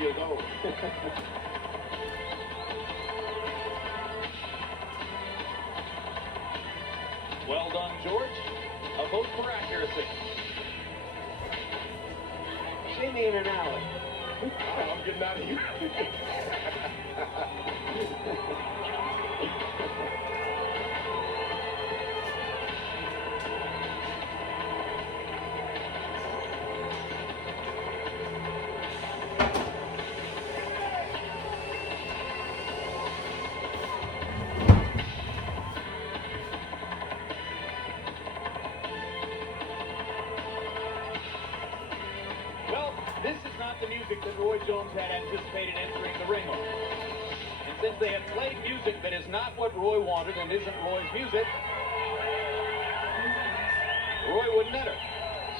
years old. Well done, George. A vote for accuracy. See me in an alley. I'm getting out of here. Well, this is not the music that Roy Jones had anticipated entering the ring on. And since they have played music that is not what Roy wanted and isn't Roy's music, Roy wouldn't enter.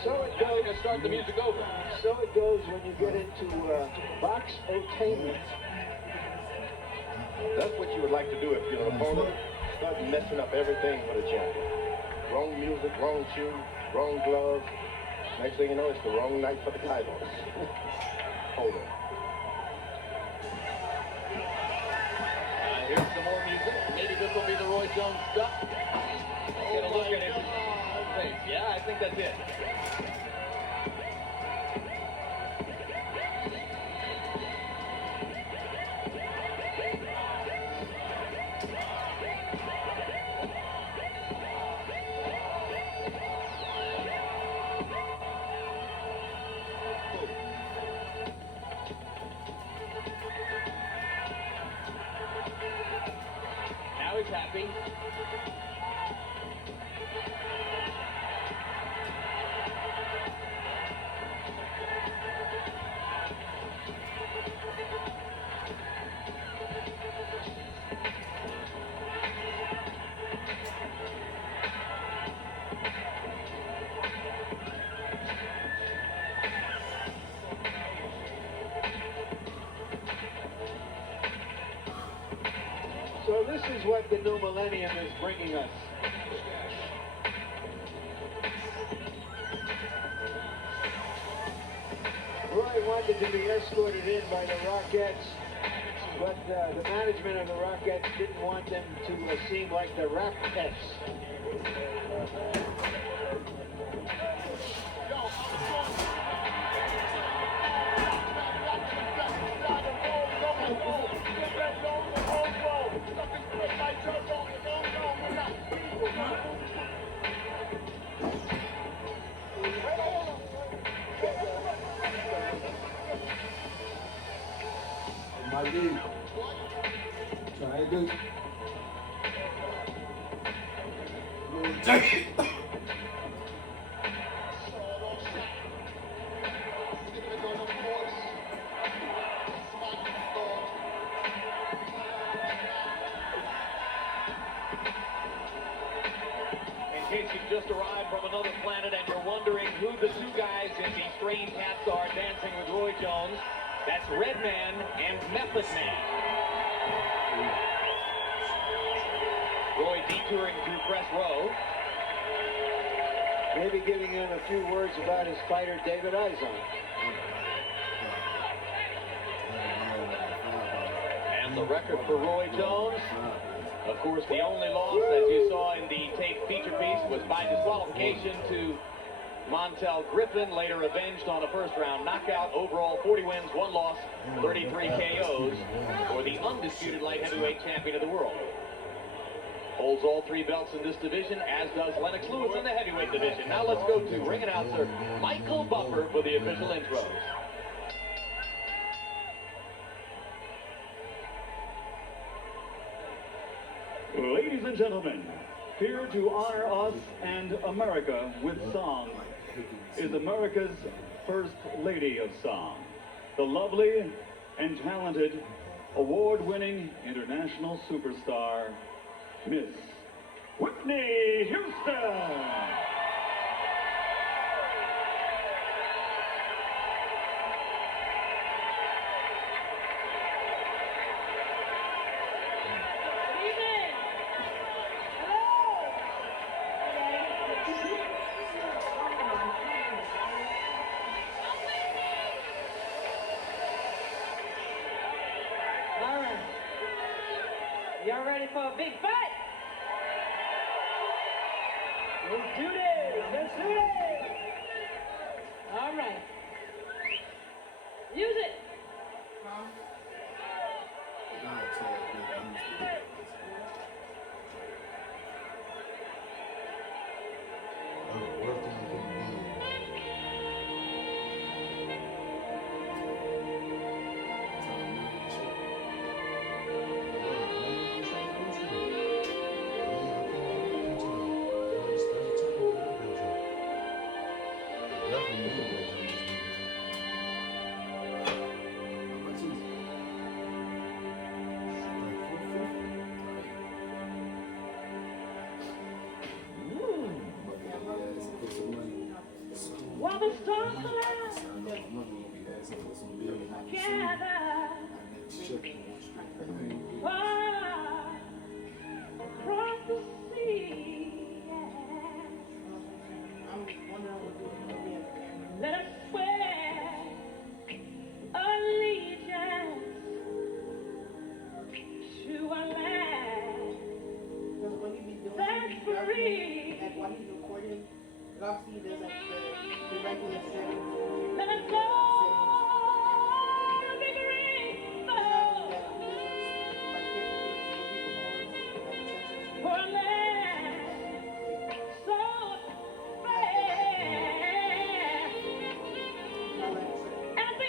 So it Now they're goes. going to start the music over. So it goes when you get into box-otainment. That's what you would like to do if you're an opponent. Start messing up everything for the champion. Wrong music, wrong shoe, wrong gloves. Next thing you know, it's the wrong night for the title. Hold on. Here's some more music. Maybe this will be the Roy Jones stuff. Get a look at his face. Yeah, I think that's it. Now he's happy. So this is what the new millennium is bringing us. Roy wanted to be escorted in by the Rockettes, but the management of the Rockettes didn't want them to seem like the Rapettes. My dude. Try to do. In case you've just arrived from another planet and you're wondering who the two guys in the strange hats are dancing with Roy Jones, that's Red Man and Method Man. Roy detouring through press row. Maybe giving him a few words about his fighter, David Izon. And the record for Roy Jones, of course, the only loss, as you saw in the tape feature piece, was by disqualification to Montel Griffin, later avenged on a first-round knockout. Overall, 40 wins, 1 loss, 33 KOs for the undisputed light heavyweight champion of the world. Holds all 3 belts in this division, as does Lennox Lewis in the heavyweight division. Now let's go to ring announcer Michael Buffer for the official intros. Ladies and gentlemen, here to honor us and America with song is America's First Lady of Song, the lovely and talented, award-winning international superstar, Miss Whitney Houston. Y'all ready for a big fight? Let's do this. Let's do this. All right. Use it. While the storm clouds gather far across the sea, let us swear allegiance to a land that's free. Obviously, there's like the regular setting. Let us go, victory, for a land so fair. As we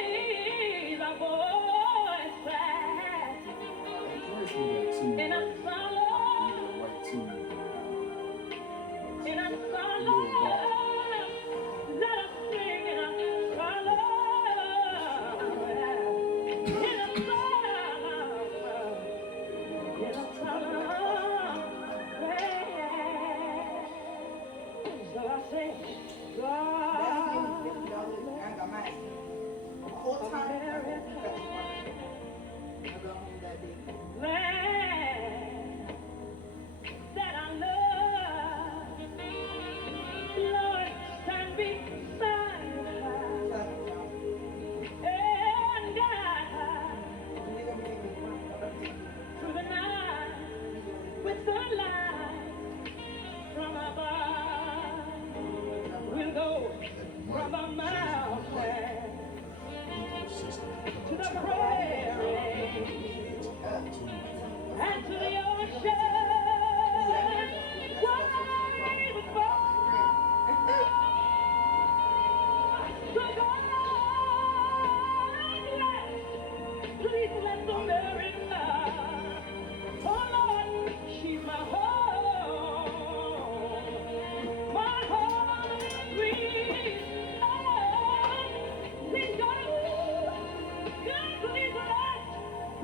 raise our voices in a solo. In a solo, let us sing in a solo. In a solo, in a solo. So I say, land that I love. Lord, stand beside her and guide her through the night with the light from above. We'll go from the mountain to the prairie and to the ocean. Wide before. So God, please bless America. Oh Lord, she's my home. My home is sweet. Oh, please God,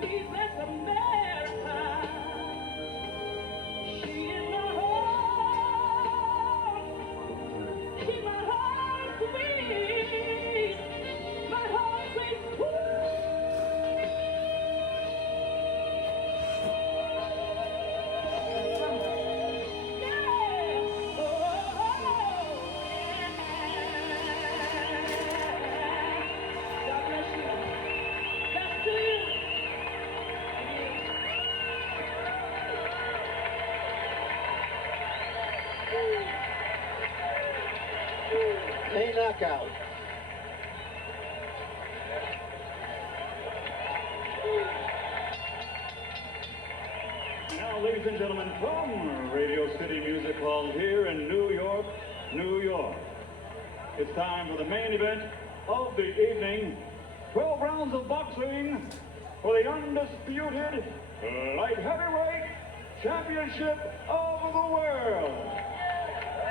please bless America. She is my home. She's my heart sweet. My heart sweet. Yeah. Oh, yeah. God bless you. That's to you. A knockout. Now, ladies and gentlemen, from Radio City Music Hall here in New York, New York, it's time for the main event of the evening. 12 rounds of boxing for the undisputed light heavyweight championship of the world.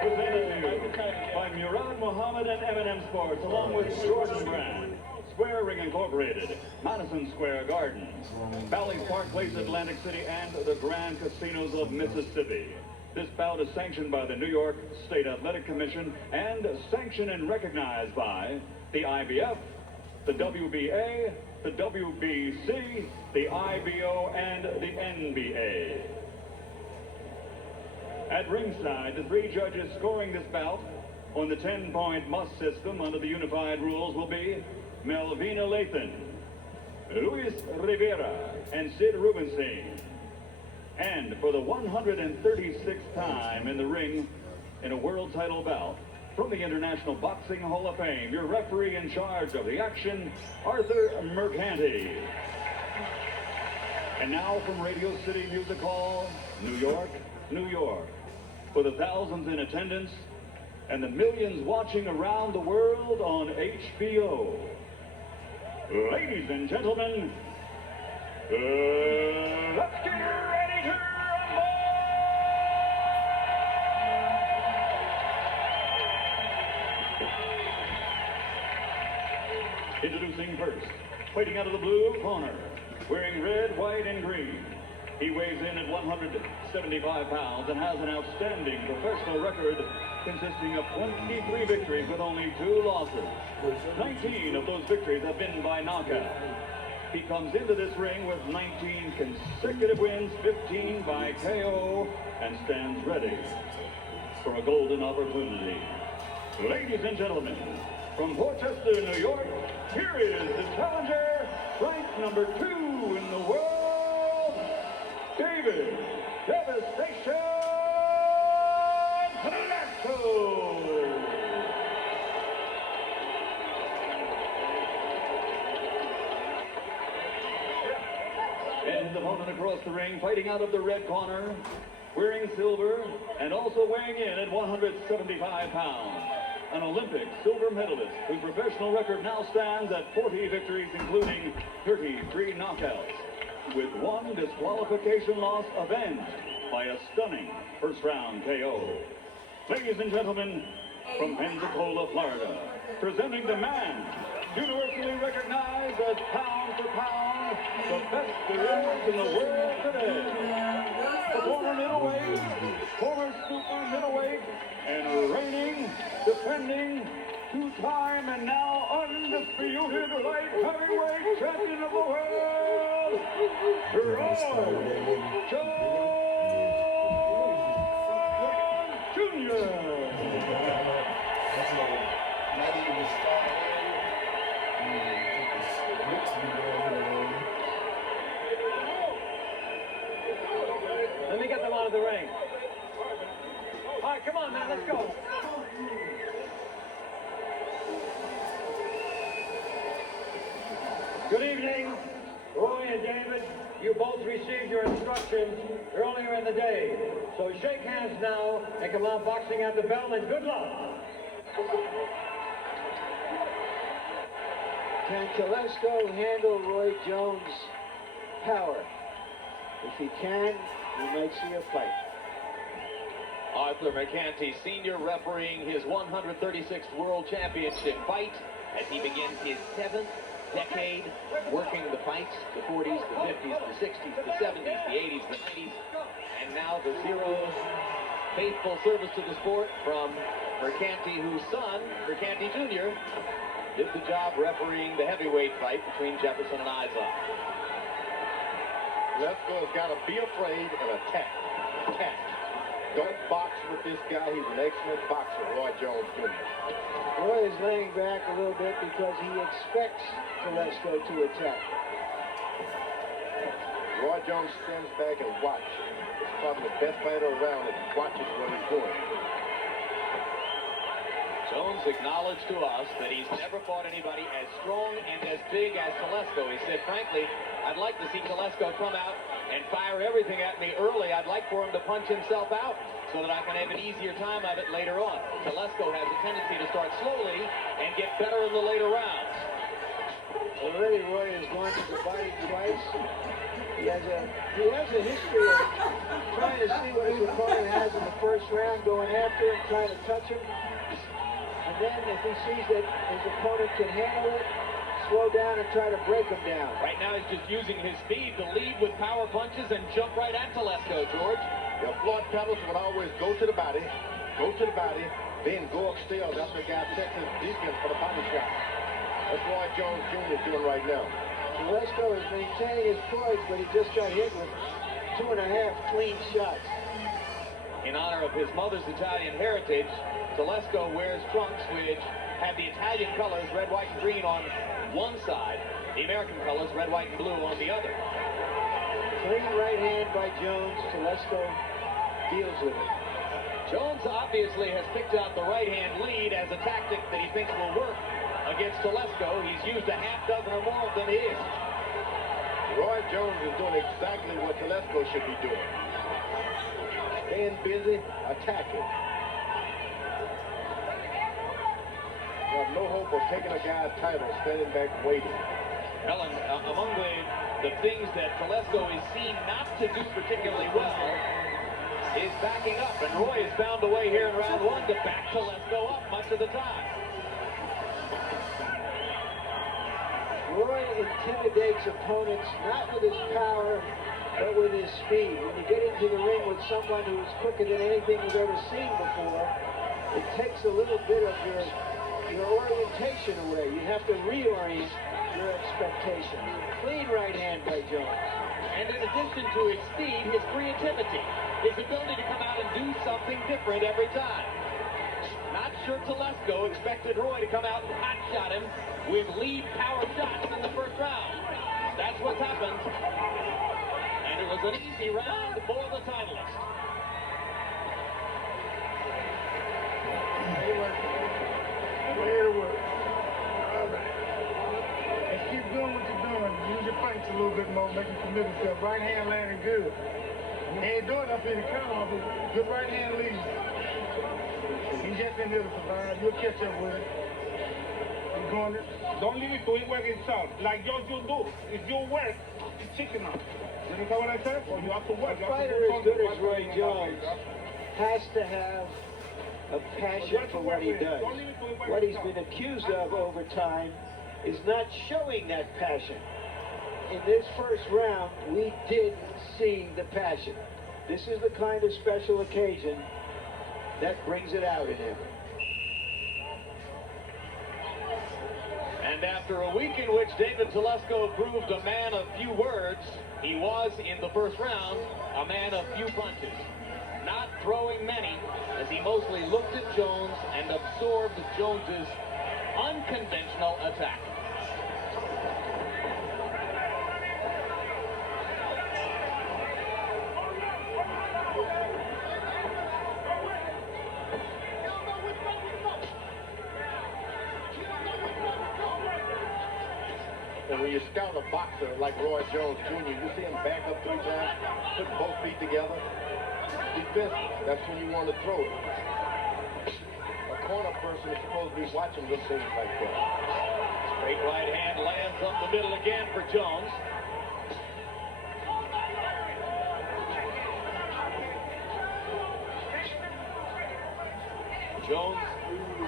Presented to you by Murad Muhammad and M&M Sports, along with Jordan Brand, Square Ring Incorporated, Madison Square Gardens, Bally's Park Place, Atlantic City, and the Grand Casinos of Mississippi. This bout is sanctioned by the New York State Athletic Commission and sanctioned and recognized by the IBF, the WBA, the WBC, the IBO, and the NBA. At ringside, the three judges scoring this bout on the 10-point must system under the unified rules will be Melvina Lathan, Luis Rivera and Sid Rubenstein. And for the 136th time in the ring in a world title bout, from the International Boxing Hall of Fame, your referee in charge of the action, Arthur Mercanti. And now from Radio City Music Hall, New York, New York, for the thousands in attendance and the millions watching around the world on HBO. Ladies and gentlemen, let's get ready to rumble! Introducing first, fighting out of the blue corner, wearing red, white, and green. He weighs in at 175 pounds and has an outstanding professional record consisting of 23 victories with only 2 losses. 19 of those victories have been by knockout. He comes into this ring with 19 consecutive wins, 15 by KO, and stands ready for a golden opportunity. Ladies and gentlemen, from Portchester, New York, here is the challenger, ranked number 2 in the world, David Devastation Tolesco. And his opponent across the ring, fighting out of the red corner, wearing silver, and also weighing in at 175 pounds. An Olympic silver medalist whose professional record now stands at 40 victories, including 33 knockouts, with 1 disqualification loss avenged by a stunning first-round KO. Ladies and gentlemen, from Pensacola, Florida, presenting the man universally recognized as pound for pound the best there is in the world today. The former middleweight, former super middleweight, and reigning, defending, 2-time and now undisputed light heavyweight champion of the world, Roy Jones Jr. Let me get them out of the ring. All right, come on, man, let's go. Good evening, Roy and David. You both received your instructions earlier in the day. So shake hands now and come on boxing at the bell, and good luck. Can Tolesco handle Roy Jones' power? If he can, we might see a fight. Arthur Mercanti, senior refereeing his 136th World Championship fight as he begins his 7th decade working the fights, the 40s, the 50s, the 60s, the 70s, the 80s, the 90s, and now the Zero's faithful service to the sport from Mercanti, whose son, Mercanti Jr., did the job refereeing the heavyweight fight between Jefferson and Izod. Tolesco's got to be afraid and attack. Attack. Don't box with this guy. He's an excellent boxer, Roy Jones Jr. Roy is laying back a little bit because he expects Tolesco to attack. Roy Jones stands back and watches. He's probably the best fighter around and watches what he's doing. Jones acknowledged to us that he's never fought anybody as strong and as big as Tolesco. He said, frankly, I'd like to see Tolesco come out and fire everything at me early. I'd like for him to punch himself out so that I can have an easier time of it later on. Tolesco has a tendency to start slowly and get better in the later rounds. Already Roy has gone to the body twice. He has a history of trying to see what his opponent has in the first round, going after him, trying to touch him. And then if he sees that his opponent can handle it, slow down and try to break him down. Right now he's just using his speed to lead with power punches and jump right at Tolesco, George. The applaud pedals would always go to the body, then go upstairs after the guy checks his defense for the body shot. That's Roy Jones Jr. doing right now. Tolesco is maintaining his poise, but he just got hit with 2.5 clean shots. In honor of his mother's Italian heritage, Tolesco wears trunks which have the Italian colors, red, white, and green on one side, The American colors, red, white, and blue on the other. Clean right hand by Jones. Tolesco deals with it. Jones obviously has picked out the right-hand lead as a tactic that he thinks will work against Tolesco. He's used a half dozen or more of them his. Roy Jones is doing exactly what Tolesco should be doing. Staying busy, attacking. You have no hope of taking a guy's title standing back waiting. Ellen, among the things that Tolesco is seen not to do particularly well is backing up, and Roy has found a way here in round one to back Tolesco up much of the time. Roy intimidates opponents not with his power, but with his speed. When you get into the ring with someone who's quicker than anything you've ever seen before, it takes a little bit of your orientation away. You have to reorient your expectations. Clean right hand by Jones. And in addition to his speed, his creativity, his ability to come out and do something different every time. Not sure Tolesco expected Roy to come out and hotshot him with lead power shots in the first round. That's what's happened. And it was an easy round for the titleist. Way to work. All right. And keep doing what you're doing. Use your fights a little bit more, make you commit yourself. Right hand landing good. You ain't doing up in the count, but good right hand lead. He's just in there to survive. You'll catch up with him. You're going to, don't leave it to him work himself. Like yours you do. If you work, it's chicken out. You understand what I said? Or you have to work. A fighter as good as Roy Jones has to have a passion for what he does. What he's been accused of over time is not showing that passion. In this first round, we did see the passion. This is the kind of special occasion that brings it out in him. And after a week in which David Tolesco proved a man of few words, he was, in the first round, a man of few punches. Not throwing many, as he mostly looked at Jones and absorbed Jones's unconventional attack. And when you scout a boxer like Roy Jones Jr., you see him back up 3 times, put both feet together. Defensive, that's when you want to throw it. A corner person is supposed to be watching little things like that. Straight right hand lands up the middle again for Jones. Jones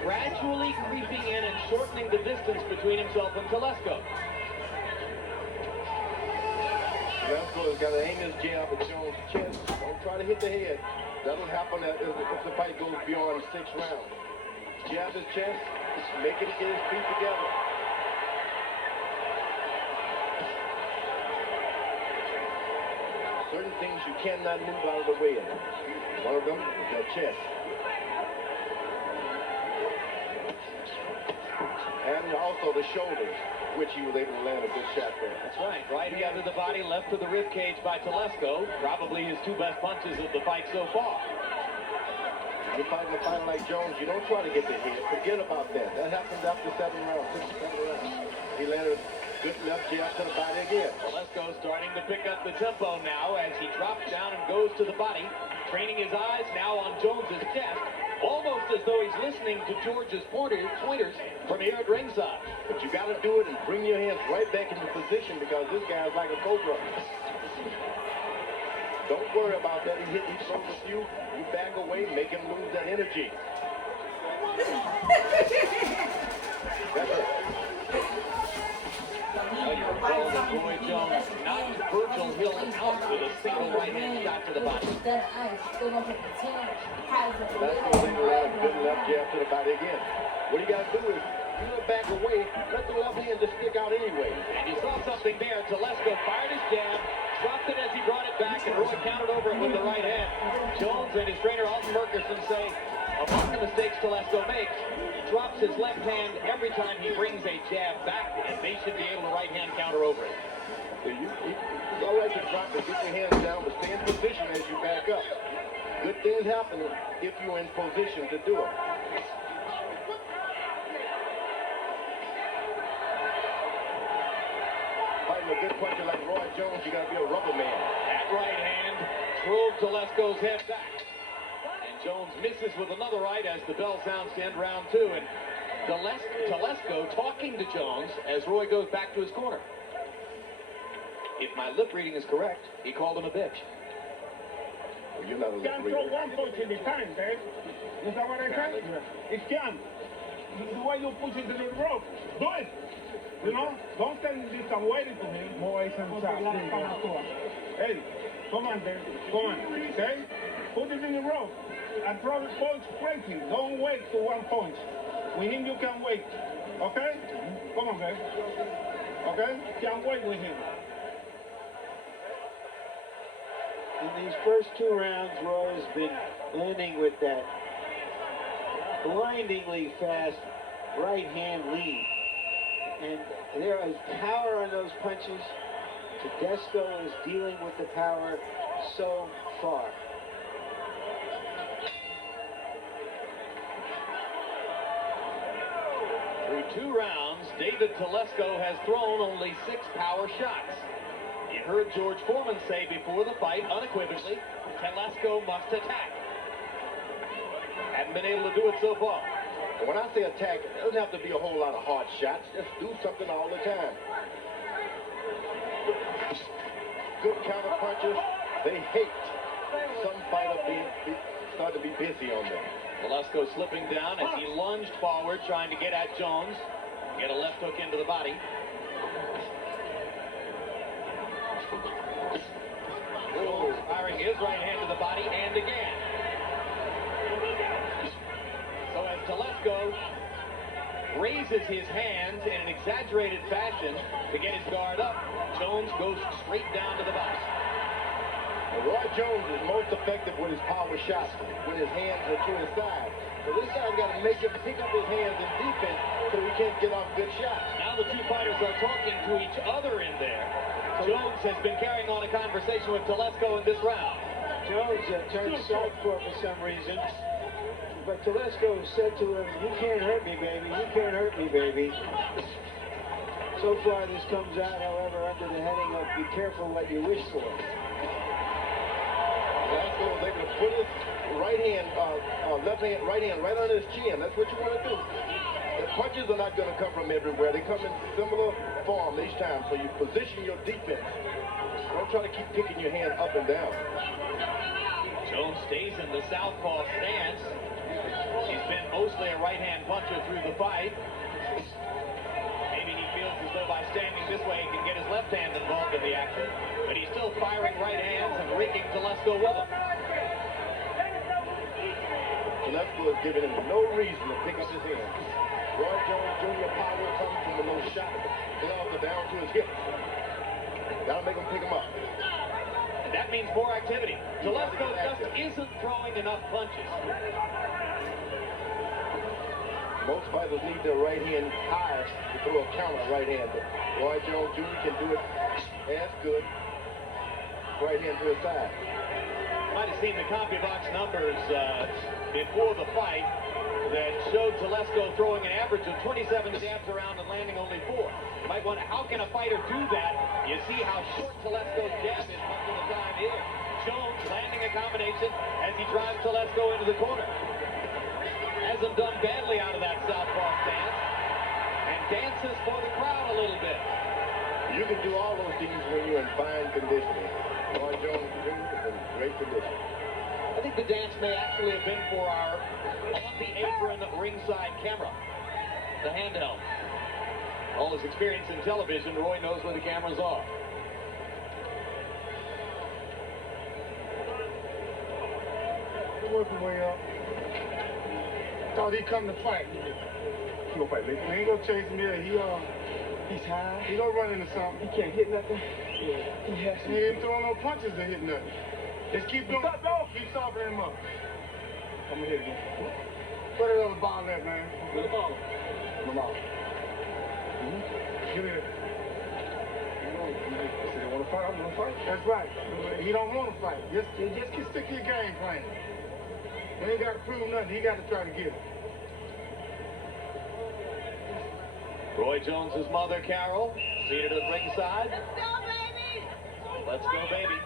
gradually creeping in and shortening the distance between himself and Tolesco. Tolesco has got to aim his jab at Jones' chest. Don't try to hit the head. That'll happen if the fight goes beyond 6 rounds. Jab his chest, make him get his feet together. Certain things you cannot move out of the way of. One of them is that chest. And also the shoulders, which he was able to land a good shot there. That's right. Right hand to the body, left to the rib cage by Tolesco. Probably his 2 best punches of the fight so far. When you're fighting a fighter like Jones, you don't try to get the head. Forget about that. That happens after 7 rounds, 6 or 7 rounds. He landed a good left jab to the body again. Tolesco starting to pick up the tempo now as he drops down and goes to the body. Training his eyes now on Jones's chest. Almost as though he's listening to George's pointers from here at ringside. But you got to do it and bring your hands right back into position because this guy's like a cobra. Don't worry about that. He throws a few. You back away, make him lose that energy. That's it. Roy Jones knocked Virgil Hill out with a single right-hand shot to the body. Tolesco landed a good left jab to the body again. What you got to do is you back away, let the left hand just stick out anyway. And you saw something there. Tolesco fired his jab, dropped it as he brought it back, and Roy countered over it with the right hand. Jones and his trainer Alton Murkerson say, among the mistakes Tolesco makes, he drops his left hand every time he brings a jab back, and they should be able to right-hand counter over it. So it's all right to drop and get your hands down, but stay in position as you back up. Good things happen if you're in position to do it. Fighting a good puncher like Roy Jones, you got to be a rubber man. That right hand drove Tolesco's head back. And Jones misses with another right as the bell sounds to end round two. And Tolesco talking to Jones as Roy goes back to his corner. If my lip reading is correct, he called him a bitch. Well, you're not a You lip can't reader. throw one punch at a time, Dave. Is that what I said? It can. The way you push it to the rope, do it. You know, don't stand this and waiting for him. Boys and Hey, come on, Dave. Come on. Okay? Put it in the rope and throw the punch quickly. Don't wait to one punch. With him, you can wait. Okay? Come on, Dave. Okay? Can't wait with him. In these first two rounds, Roy has been landing with that blindingly fast right hand lead. And there is power on those punches. Tedesco is dealing with the power so far. Through two rounds, David Tolesco has thrown only 6 power shots. You heard George Foreman say before the fight, unequivocally, Tolesco must attack. Hadn't been able to do it so far. When I say attack, it doesn't have to be a whole lot of hard shots. Just do something all the time. Good counter punches, they hate some fighter start to be busy on them. Tolesco slipping down as he lunged forward, trying to get at Jones. Get a left hook into the body. Jones firing his right hand to the body, and again. So as Tolesco raises his hands in an exaggerated fashion to get his guard up, Jones goes straight down to the box. Roy Jones is most effective with his power shots when his hands are to his side. So this guy's got to make him pick up his hands in defense so he can't get off good shots. Now the two fighters are talking to each other in there. Jones has been carrying on a conversation with Tolesco in this round. Jones turned southpaw for some reason. But Tolesco said to him, "You can't hurt me, baby. You can't hurt me, baby." So far, this comes out, however, under the heading of "Be careful what you wish for." Tolesco was able to put his right hand right under his chin. That's what you want to do. The punches are not going to come from everywhere. They come in similar form each time. So you position your defense. Don't try to keep kicking your hand up and down. Jones stays in the southpaw stance. He's been mostly a right-hand puncher through the fight. Maybe he feels as though by standing this way he can get his left hand involved in the action. But he's still firing right hands and raking Tolesco with them. Tolesco is giving him no reason to pick up his hands. Roy Jones Jr. power comes from the low shot. Gloves are down to his hips. That'll make him pick him up. And that means more activity. Tolesco just isn't throwing enough punches. Most fighters need their right hand high to throw a counter right hand. But Roy Jones Jr. can do it as good. Right hand to his side. Might have seen the CompuBox numbers before the fight that showed Tolesco throwing an average of 27 jabs around and landing only 4. You might wonder, how can a fighter do that? You see how short Tolesco's jab is most of the time here. Jones landing a combination as he drives Tolesco into the corner. Hasn't done badly out of that southpaw stance and dances for the crowd a little bit. You can do all those things when you're in fine conditioning. Roy Jones Jr. is in great condition. I think the dance may actually have been for our on-the-apron ringside camera, the handheld. All his experience in television, Roy knows where the cameras are. He working way up. Thought he'd come to fight. He gonna fight later. He ain't gonna chase me. He's high. He gonna run into something. He can't hit nothing. Yeah. He ain't throwing no punches to hit nothing. Just keep doing it. Keep softening him up. I'm gonna hit him. Where the other ball at, man? With the ball. my mouth. Give me that. They want to fight, I'm going to fight. That's right. He don't want to fight. Just stick to your game plan. He ain't got to prove nothing. He got to try to get it. Roy Jones's mother, Carol, seated at ringside. Let's go, baby! Let's go, baby.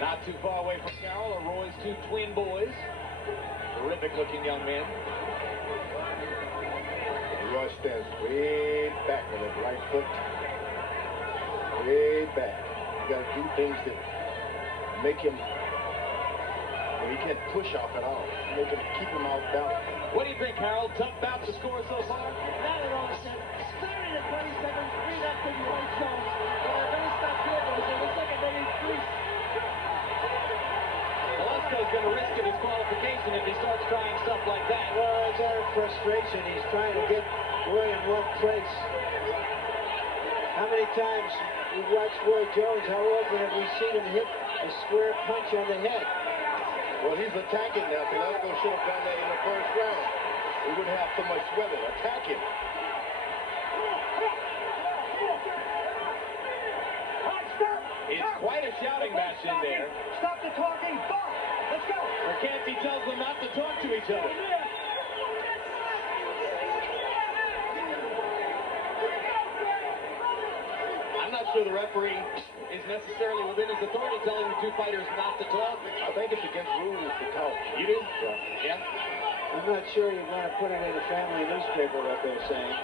Not too far away from Carol are Roy's two twin boys. Terrific-looking young men. Roy stands way back with his right foot. Way back. You got to do things that make him, well, he can't push off at all. Make him keep him off balance. What do you think, Harold? Tough bout to score so far? Not at all, Seth. Started at 27, 3-0 Roy Jones. Then he stopped here, but in the second they increased. Tolesco's going to risk a disqualification if he starts trying stuff like that. Well, it's out of frustration. He's trying to get Roy in one place. How many times we've watched Roy Jones, how often have we seen him hit a square punch on the head? Well, he's attacking now. Tolesco should have done that in the first round. We wouldn't have so much swelling. Attack him. It's quite a shouting match in there. Stop the talking. Stop. Let's go. McCanty tells them not to talk to each other. I'm not sure the referee is necessarily within his authority telling the two fighters not to talk. I think it's against rules to talk. You do? Yeah. Yeah. I'm not sure you want to put it in a family newspaper, what they're saying.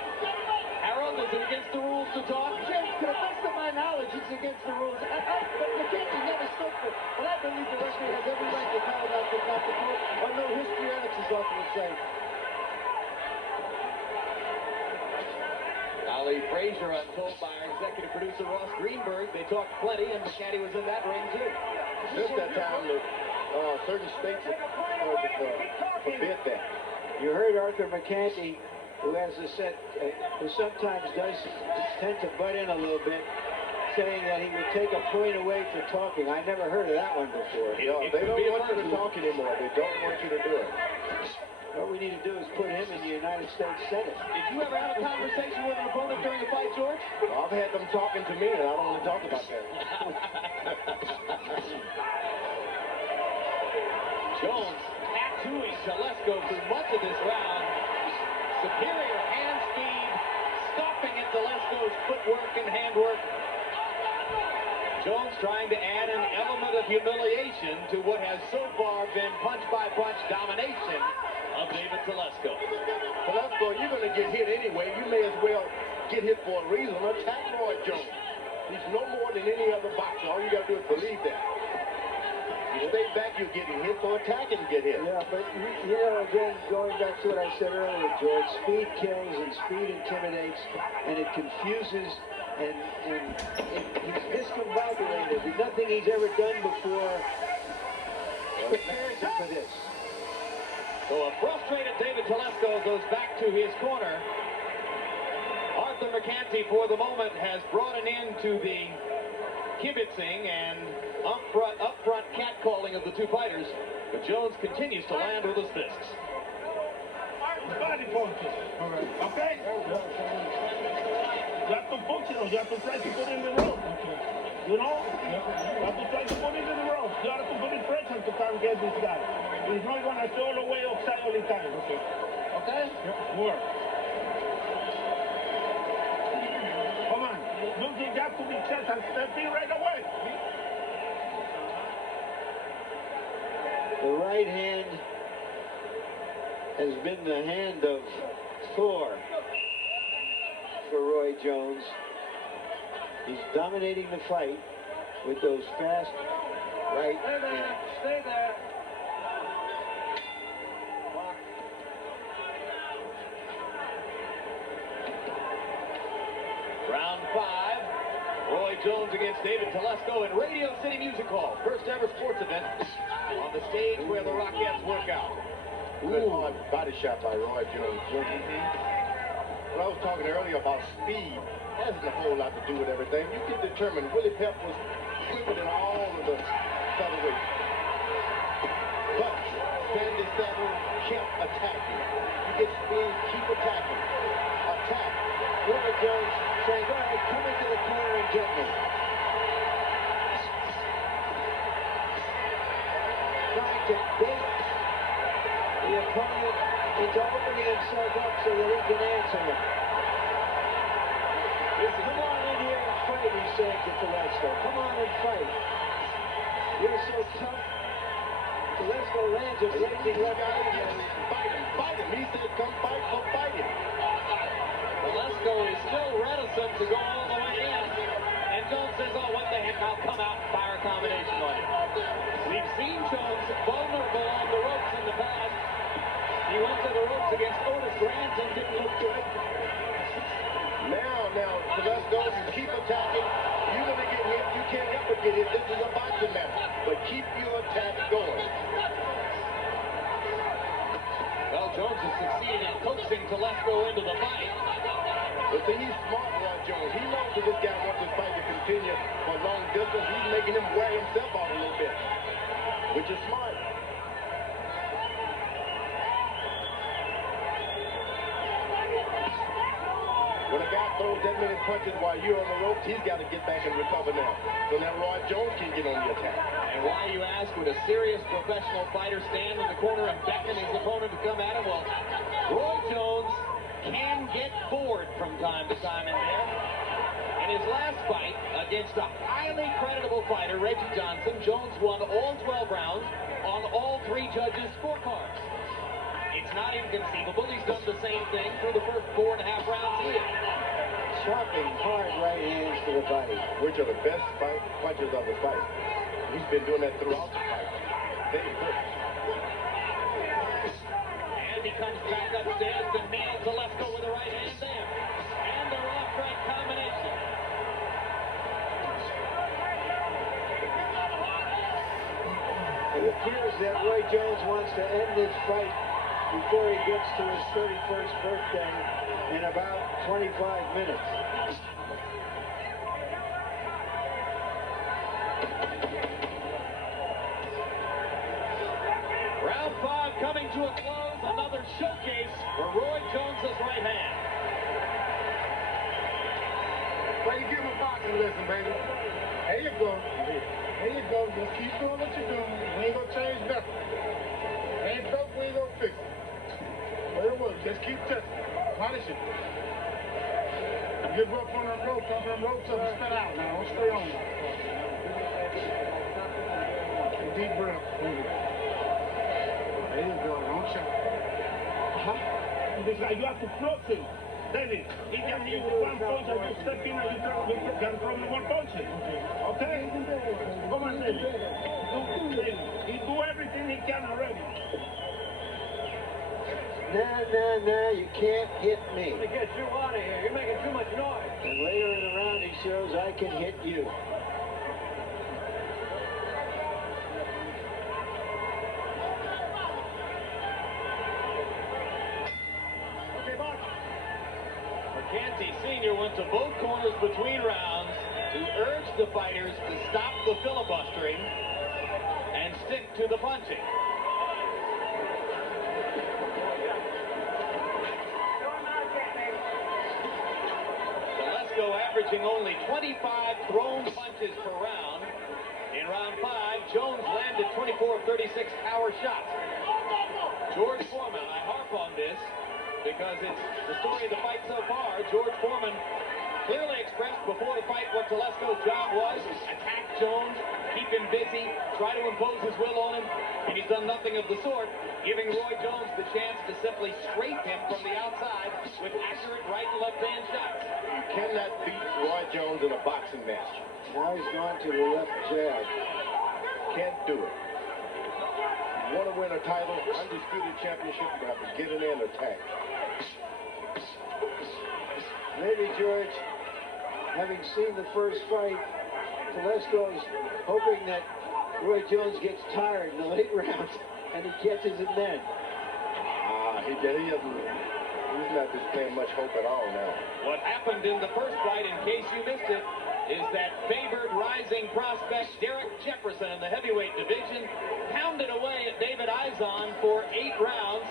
Harold, is it against the rules to talk? Jim, to the best of my knowledge, it's against the rules. McKenzie never spoke for it, but I believe the referee has every right to tell him not to talk, or no histrionics, as often would say. Ali Frazier, I'm told by our executive producer Ross Greenberg, they talked plenty, and McCanty was in that ring too. Since that time, certain states have forbid that. You heard Arthur McCanty, who has a set, who sometimes does tend to butt in a little bit, saying that he would take a point away for talking. I never heard of that one before. No, they don't want you to talk anymore. They don't want you to do it. What we need to do is put him in the United States Senate. Did you ever have a conversation with an opponent during a fight, George? Well, I've had them talking to me, and I don't want to talk about that. Jones tattooing Tolesco through much of this round. Superior hand speed, stopping at Tolesco's footwork and handwork. Jones trying to add an element of humiliation to what has so far been punch-by-punch domination of David Tolesco. Tolesco, you're going to get hit anyway. You may as well get hit for a reason. Attack Roy Jones. He's no more than any other boxer. All you got to do is believe that. You stay back, you're getting hit, so attack and get hit. Yeah, but you know, again, going back to what I said earlier, George, speed kills and speed intimidates, and it confuses, and he's discombobulated. Nothing he's ever done before prepares him for this. So a frustrated David Tolesco goes back to his corner. Arthur McCanty, for the moment, has brought an end to the kibitzing and upfront catcalling of the two fighters, but Jones continues to land with his fists. Body punches. All right. Okay? You have to punch it, or you have to try to put it in the rope. Okay. You know? You have to try to put it in the rope. You have to put it pressure to try and get this guy. He's not going to show the way outside all the time. Okay? Okay? Yeah. Work. Come on. Look, you got to be chest and step in right away. The right hand has been the hand of Thor for Roy Jones. He's dominating the fight with those fast right hands. Stay there. Round 5, Roy Jones against David Tolesco in Radio City Music Hall. First ever sports event on the stage where the Rockettes work out. Good hard body shot by Roy Jones. When I was talking earlier about speed, that has a whole lot to do with everything. You can determine Willie Pep was quicker than all of the featherweights. But settle, kept attacking. You get spin, keep attacking. Attack. Roy Jones saying, all right, come into the corner and get me. Trying to bait the opponent into opening himself up so that he can answer him. Come on in here and fight, he said to Tolesco. Come on and fight. You're so tough. Tolesco lands a blazing left hand. Fight him. He said, come fight, so fight him. Tolesco is still reticent to go all the way in. And Jones says, oh, what the heck, I'll come out and fire a combination on you. We've seen Jones vulnerable on the ropes in the past. He went to the ropes against Otis Grant and didn't look good. Now, Tolesco, you keep attacking. You're going to get hit. You can't help but get hit. This is a boxing match. But keep your attack going. Well, Jones has succeeded in coaxing Tolesco into the fight. But see, he's smart, Roy Jones. He knows that this guy wants this fight to continue for long distance. He's making him wear himself out a little bit, which is smart. When a guy throws that many punches while you're on the ropes, he's got to get back and recover now. So now Roy Jones can get on the attack. And why, you ask, would a serious professional fighter stand in the corner and beckon his opponent to come at him? Well, Roy Jones can get bored from time to time in there. In his last fight against a highly creditable fighter, Reggie Johnson, Jones won all 12 rounds on all 3 judges' scorecards. It's not inconceivable. He's done the same thing through the first 4.5 rounds here. Chopping hard right hands to the body. Which are the best punches of the fight. He's been doing that throughout the fight. Very good. And he comes back upstairs to nail Tolesco with the right hand there. And the left-right combination. It appears that Roy Jones wants to end this fight before he gets to his 31st birthday in about 25 minutes. Round 5 coming to a close. Another showcase for Roy Jones' right hand. Well, you give him a boxing lesson, baby. There you go. There you go. Just keep doing what you're doing. We ain't gonna change nothing. Ain't broke, we ain't gonna fix it. But it works. Just keep testing. Punish it. Get rough on them ropes. Up them ropes up and spit out now. Don't stay on them. Deep breath. There you go. Don't shout. You have to float him. David, he can use one punch and you step in and you can throw him one punch. Okay? Come on, David. He do everything he can already. Nah, you can't hit me. To get you out of here. You're making too much noise. And later in the round he shows I can hit you. Canty Sr. went to both corners between rounds to urge the fighters to stop the filibustering and stick to the punching. Tolesco averaging only 25 thrown punches per round. In round 5, Jones landed 24 of 36 power shots. George Foreman, I harp on this because it's the story of the fight so far. George Foreman clearly expressed before the fight what Tolesco's job was: attack Jones, keep him busy, try to impose his will on him, and he's done nothing of the sort, giving Roy Jones the chance to simply scrape him from the outside with accurate right and left hand shots. You cannot beat Roy Jones in a boxing match. Now he's gone to the left jab. Can't do it. You want to win a title, undisputed championship, you have to get in there and attack. Maybe George, having seen the first fight, Tolesco is hoping that Roy Jones gets tired in the late rounds and he catches it then. He He's not displaying much hope at all now. What happened in the first fight, in case you missed it, is that favored rising prospect Derek Jefferson in the heavyweight division pounded away at David Izon for 8 rounds,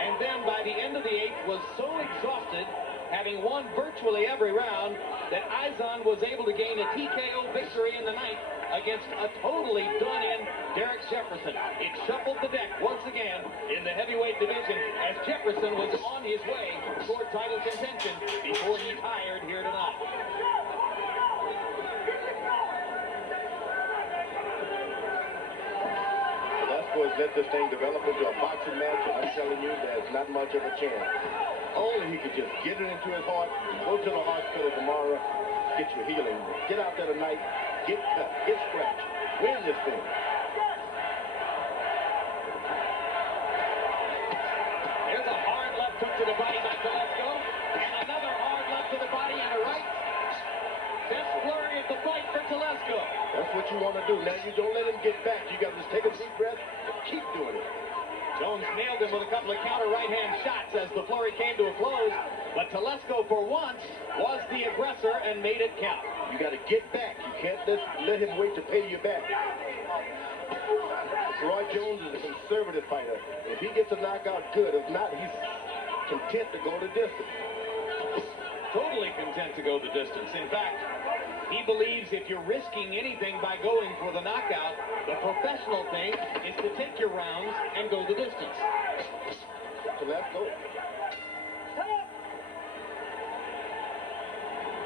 and then by the end of the 8th was so exhausted, having won virtually every round, that Izon was able to gain a TKO victory in the 9th against a totally done-in Derek Jefferson. It shuffled the deck once again in the heavyweight division as Jefferson was on his way toward title contention before he tired here tonight. Tolesco has let this thing develop into a boxing match, and I'm telling you, there's not much of a chance. Only he could just get it into his heart, go to the hospital tomorrow, get your healing, get out there tonight, get cut, get scratched, win this thing. There's a hard left hook to the body by Tolesco, and another hard left to the body and a right. Best flurry of the fight for Tolesco. That's what you want to do. Now you don't let him get back. You got to just take a deep breath and keep doing it. Jones nailed him with a couple of counter right-hand shots as the flurry came to a close, but Tolesco for once was the aggressor and made it count. You got to get back. You can't let him wait to pay you back. Roy Jones is a conservative fighter. If he gets a knockout, good. If not, he's content to go the distance. Totally content to go the distance. In fact, he believes if you're risking anything by going for the knockout, the professional thing is to take your rounds and go the distance. So let's go.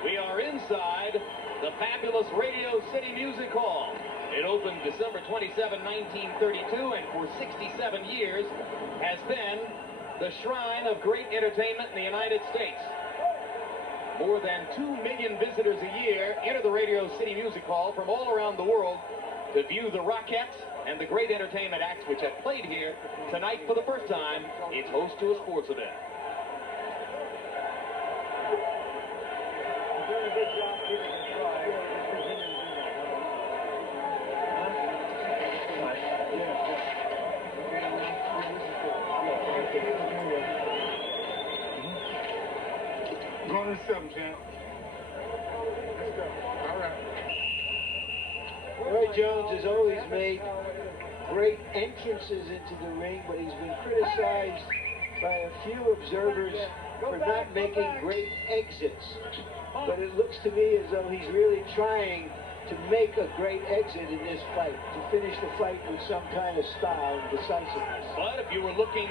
We are inside the fabulous Radio City Music Hall. It opened December 27, 1932, and for 67 years has been the shrine of great entertainment in the United States. More than 2 million visitors a year enter the Radio City Music Hall from all around the world to view the Rockettes and the great entertainment acts which have played here tonight for the first time. It's host to a sports event. Going to 7, champ. Let's go. All right. Roy Jones has always made great entrances into the ring, but he's been criticized by a few observers for not making great exits. But it looks to me as though he's really trying to make a great exit in this fight, to finish the fight with some kind of style and decisiveness. But if you were looking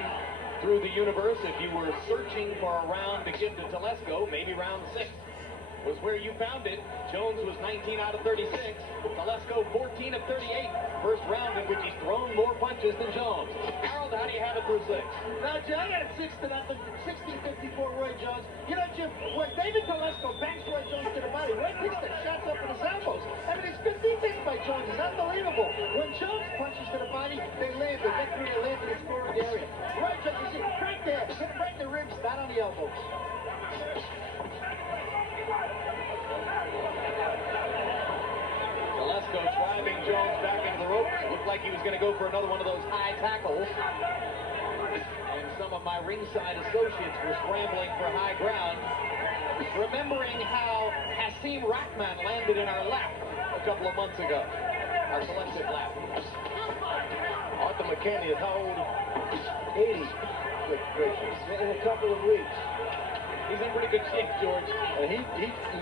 through the universe, if you were searching for a round to give to Tolesco, maybe round 6 was where you found it. Jones was 19 out of 36. Tolesco 14 of 38. First round in which he's thrown more punches than Jones. Harold, how do you have it through 6? Now, Jim, I got it 6-0, 16-54 Roy Jones. You know, Jim, when David Tolesco bangs Roy Jones to the body, Roy picks the shots up with his elbows. I mean, it's 15 hits by Jones. It's unbelievable. When Jones punches to the body, they land. They get through, they land in the scoring area. Roy Jones, you see, right there, hit him right in the ribs, not on the elbows. Tolesco driving Jones back into the ropes. Looked like he was going to go for another one of those high tackles. And some of my ringside associates were scrambling for high ground, remembering how Hasim Rahman landed in our lap a couple of months ago. Our collective lap. Arthur McKinney is how old? 80 Good gracious. in a couple of weeks. He's in pretty good shape, George. And he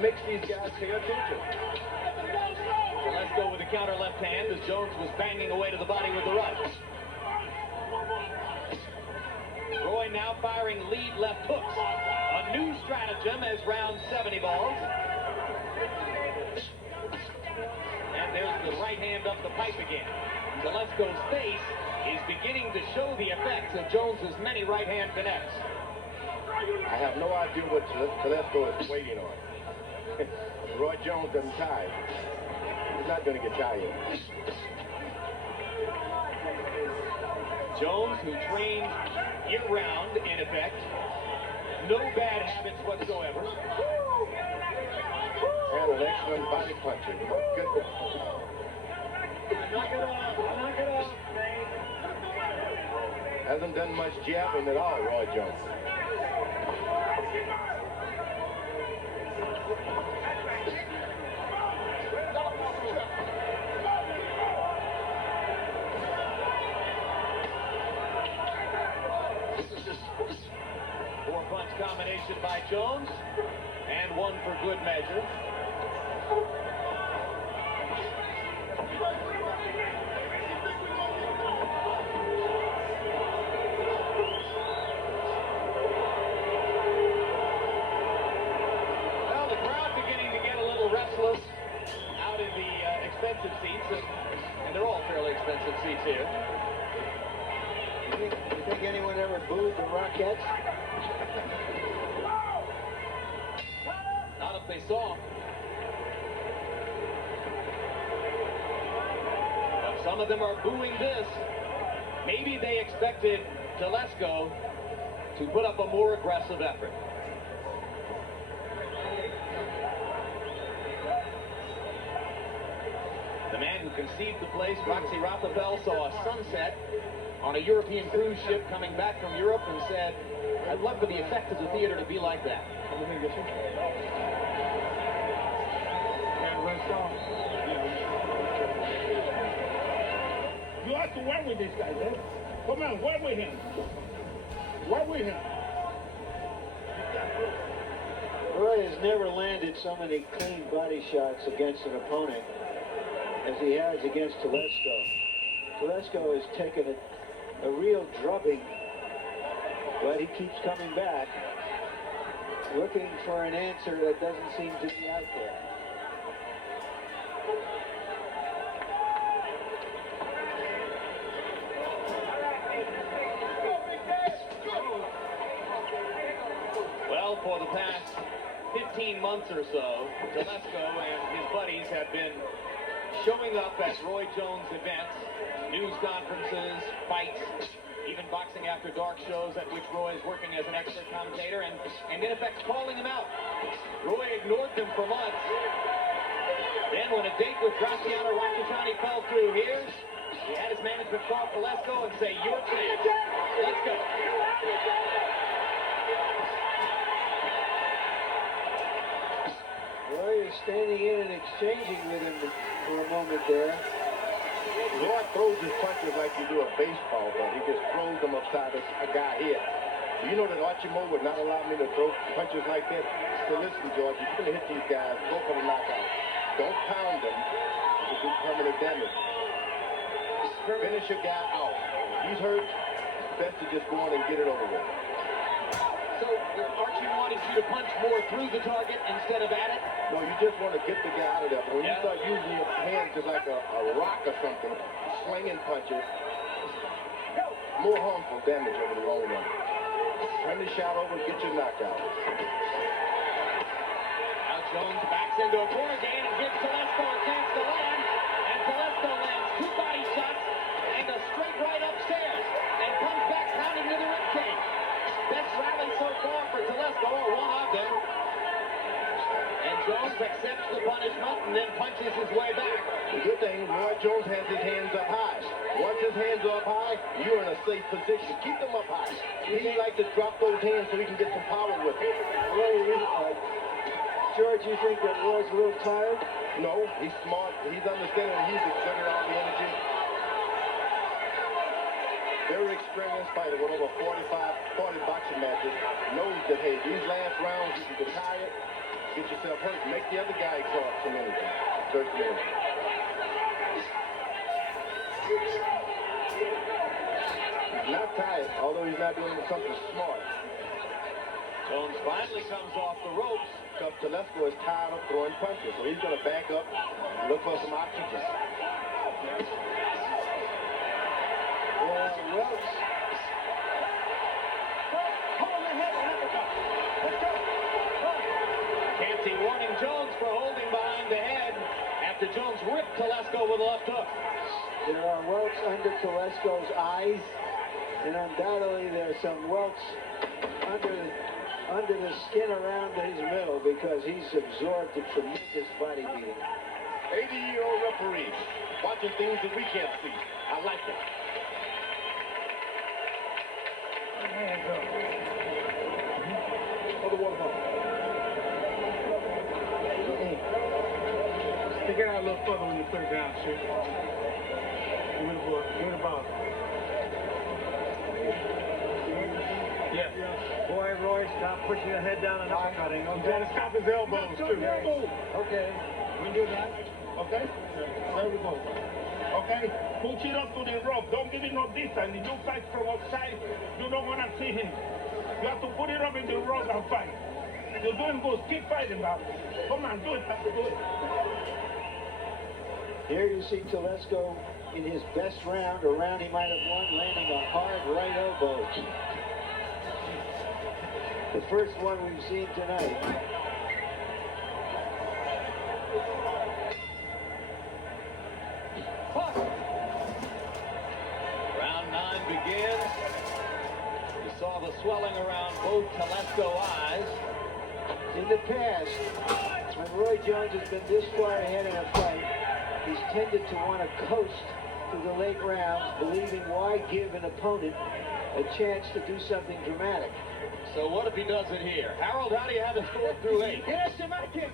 makes these guys pay attention. Tolesco with the counter left hand as Jones was banging away to the body with the right. Roy now firing lead left hooks. A new stratagem as round 70 balls. And there's the right hand up the pipe again. Tolesco's face is beginning to show the effects of Jones's many right hand connects. I have no idea what Tolesco is waiting on. Roy Jones doesn't tie. He's not going to get tired. Jones, who trained year-round, in effect, no bad habits whatsoever. And an excellent body puncher. My goodness. Knock it off. Knock it off, man. Hasn't done much jabbing at all, Roy Jones. combination by Jones, and one for good measure. Well, the crowd beginning to get a little restless out in the expensive seats, and they're all fairly expensive seats here. You think anyone ever booed the Rockettes? Not if they saw. But some of them are booing this. Maybe they expected Tolesco to put up a more aggressive effort. The man who conceived the place, Roxy Rothafel, saw a sunset on a European cruise ship coming back from Europe and said, I'd love for the effect of the theater to be like that. You have to work with this guy, eh? Come on, work with him. Work with him. Roy has never landed so many clean body shots against an opponent as he has against Tolesco. Tolesco has taken a real drubbing, but he keeps coming back, looking for an answer that doesn't seem to be out there. Well, for the past 15 months or so, Tolesco and his buddies have been showing up at Roy Jones events, news conferences, fights, even boxing after dark shows at which Roy is working as an expert commentator and in effect calling him out. Roy ignored them for months. Then when a date with Graziano Racchiani fell through here, he had his management call Tolesco and say, your chance. Let's go. Roy is standing in and exchanging with him for a moment there. Roy throws his punches like you do a baseball, but he just throws them upside a guy here. You know that Archimo would not allow me to throw punches like that? So listen, George, if you're going to hit these guys, go for the knockout. Don't pound them. You can do permanent damage. Finish your guy out. If he's hurt, it's best to just go on and get it over with. So Archie wanted you to punch more through the target instead of at it? No, you just want to get the guy out of there. But when you start using your hands just like a rock or something, slinging punches, more harmful damage over the long run. Turn the shot over, get your knockout. Now Jones backs into a corner gain and gives Tolesco a chance to land. And Tolesco lands two body shots and a straight right upstairs. And comes back pounding to the ribcage. Best rally so far for Tolesco, or one of them. And Jones accepts the punishment and then punches his way back. The good thing, Roy Jones has his hands up high. Once his hands are up high, you're in a safe position. Keep them up high. He like to drop those hands so he can get some power with it. George, you think that Roy's a little tired? No, he's smart. He's understanding that he's exerted all the energy. Very experienced fighter with over 40 boxing matches. Knows that, hey, these last rounds, you can get tired, get yourself hurt, make the other guy exhaust some energy. 30 minutes. He's not tired, although he's not doing something smart. Jones finally comes off the ropes. Because Tolesco is tired of throwing punches, so he's going to back up and look for some oxygen. Welch. Canty warning Jones for holding behind the head after Jones ripped Tolesco with a left hook. There are welts under Tolesco's eyes, and undoubtedly there's some welts under the skin around his middle because he's absorbed a tremendous body beating. 80-year-old referee watching things that we can't see. I like it. Hold the water bottle. Stick it out a little further when you put it down, shit. Give me the ball. Yes. Boy, Roy, stop pushing your head down and uppercutting. You gotta stop his elbows, too. Okay. We do that. Okay? There we go. Okay? Push it up to the rope. Don't give it no distance. If you fight from outside, you don't want to see him. You have to put it up in the rope and fight. You're doing good. Keep fighting, Bob. Come on, do it, Papa. Do it. Here you see Tolesco in his best round, a round he might have won, landing a hard right elbow. The first one we've seen tonight. Round 9 begins. You saw the swelling around both Tolesco eyes. In the past, when Roy Jones has been this far ahead in a fight, he's tended to want to coast through the late rounds, believing why give an opponent a chance to do something dramatic. So what if he does it here? Harold, how do you have it scored through 8? Yes, Jim, I gave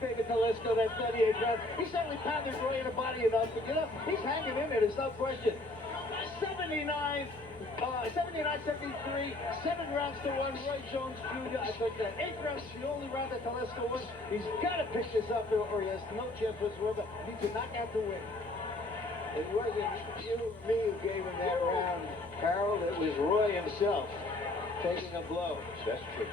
David Tolesco that 38 rounds. He certainly pounded Roy in the body enough, but you know, he's hanging in there, there's no question. 79-73, 7 rounds to 1, Roy Jones Jr. I think that 8 rounds is the only round that Tolesco won. He's got to pick this up or he has no chance whatsoever. He did not have to win. It wasn't you or me who gave him that round, Harold. It was Roy himself taking a blow. That's true.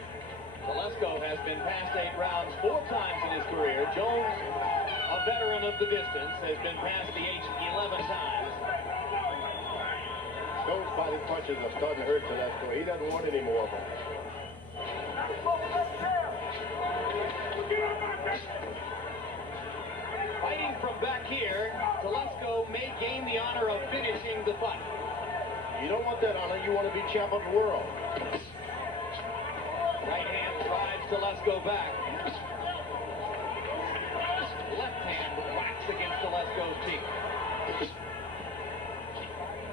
Tolesco has been past 8 rounds 4 times in his career. Jones, a veteran of the distance, has been past the H 11 times. Those body punches are starting to hurt Tolesco. He doesn't want any more of them. Fighting from back here, Tolesco may gain the honor of finishing the fight. You don't want that honor. You want to be champ of the world. Right hand drives Tolesco back. Left hand whacks against Tolesco's teeth.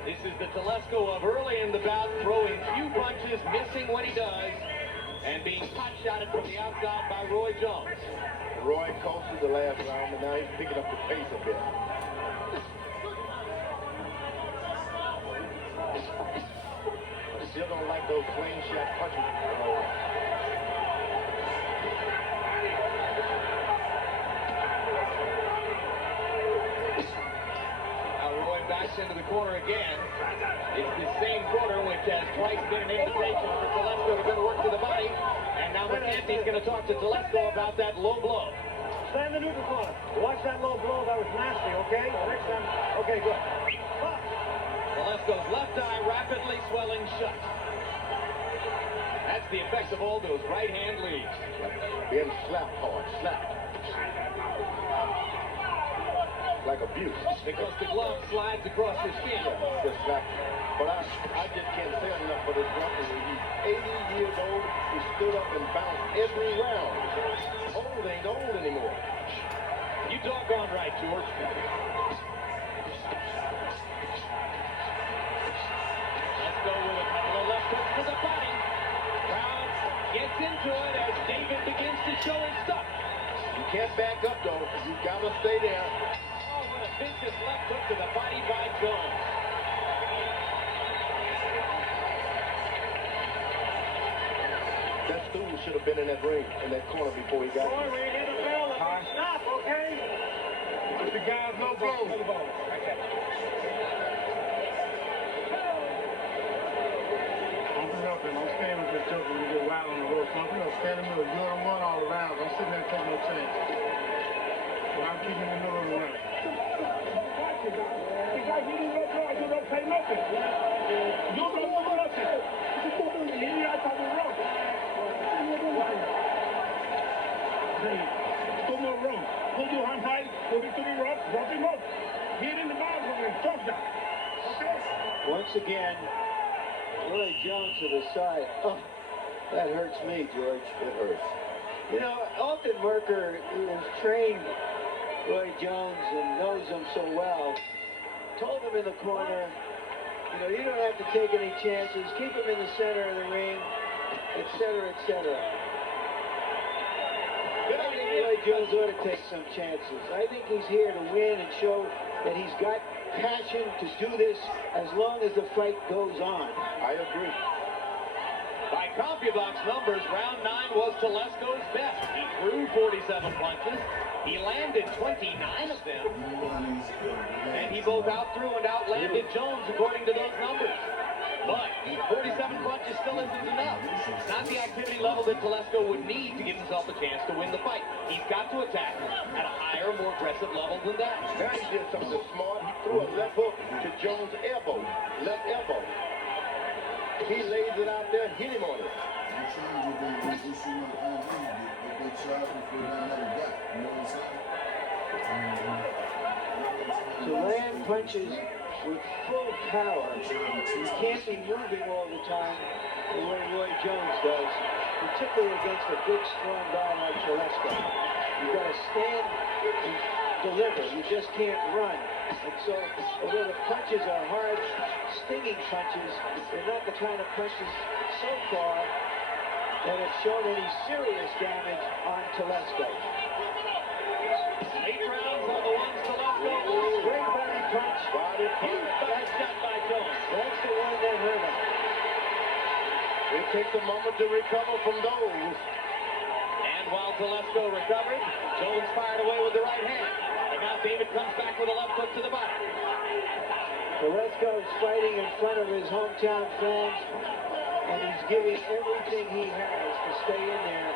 This is the Tolesco of early in the bout, throwing few punches, missing when he does, and being pot-shotted from the outside by Roy Jones. Roy coasted the last round, but now he's picking up the pace a bit. I still don't like those slingshot punches. Backs into the corner again. It's the same corner which has twice been an invitation for Tolesco to go to work to the body. And now McCanty's going to talk to Tolesco about that low blow. Stand in the neutral corner. Watch that low blow. That was nasty, okay? Next time. Okay, good. Tolesco's left eye rapidly swelling shut. That's the effect of all those right hand leads. Being slapped hard, slapped. Like abuse. Because the glove slides across your skin. Just like, but I just can't say enough for this referee. He's 80 years old. He stood up and bounced every round. Old ain't old anymore. You doggone right, George. Let's go with a couple of left hooks to the body. Crowd gets into it as David begins to show his stuff. You can't back up, though. You gotta stay there. Vicious left hook to the body by Jones. That stool should have been in that ring, in that corner before he got Boy, we hit the bell. Stop, okay? Put the guys no blow. Don't be up and don't stand with this joke when you get wild on the road. Don't be up, stand in the middle. You're gonna run all around. Don't sit there and take no chance. Well, I'm keeping in the middle of the ring. Because you don't say nothing. You don't do nothing. He has to be wrong. Two more wrong. Put your hand high, put it to the rope, drop him up. Hit in the mouth and stop that. Okay? Once again, Roy Jones to the side. Oh, that hurts me, George. It hurts. You know, Alton Merker, who has trained Roy Jones and knows him so well, told him in the corner, you know, you don't have to take any chances. Keep him in the center of the ring, etc., etc. I think Roy Jones ought to take some chances. I think he's here to win and show that he's got passion to do this as long as the fight goes on. I agree. CompuBox numbers, round 9 was Tolesco's best. He threw 47 punches. He landed 29 of them. And he both outthrew and outlanded Jones according to those numbers. But 47 punches still isn't enough. It's not the activity level that Tolesco would need to give himself a chance to win the fight. He's got to attack at a higher, more aggressive level than that. Now he did something smart. He threw a left hook to Jones' elbow, left elbow. He lays it out there and hit him on it. To land punches with full power, you can't be moving all the time the way Roy Jones does, particularly against a big, strong guy like Tolesco. You've got to stand and deliver. You just can't run. And so, although the punches are hard, stinging punches, they're not the kind of punches so far that have shown any serious damage on Tolesco. 8 rounds on the ones Tolesco. Great body punch. Body punch. Huge shot by Jones. That's the one that hurt him. It takes a moment to recover from those. And while Tolesco recovered, Jones fired away with the right hand. And now David comes back with a left hook to the body. Tolesco is fighting in front of his hometown fans, and he's giving everything he has to stay in there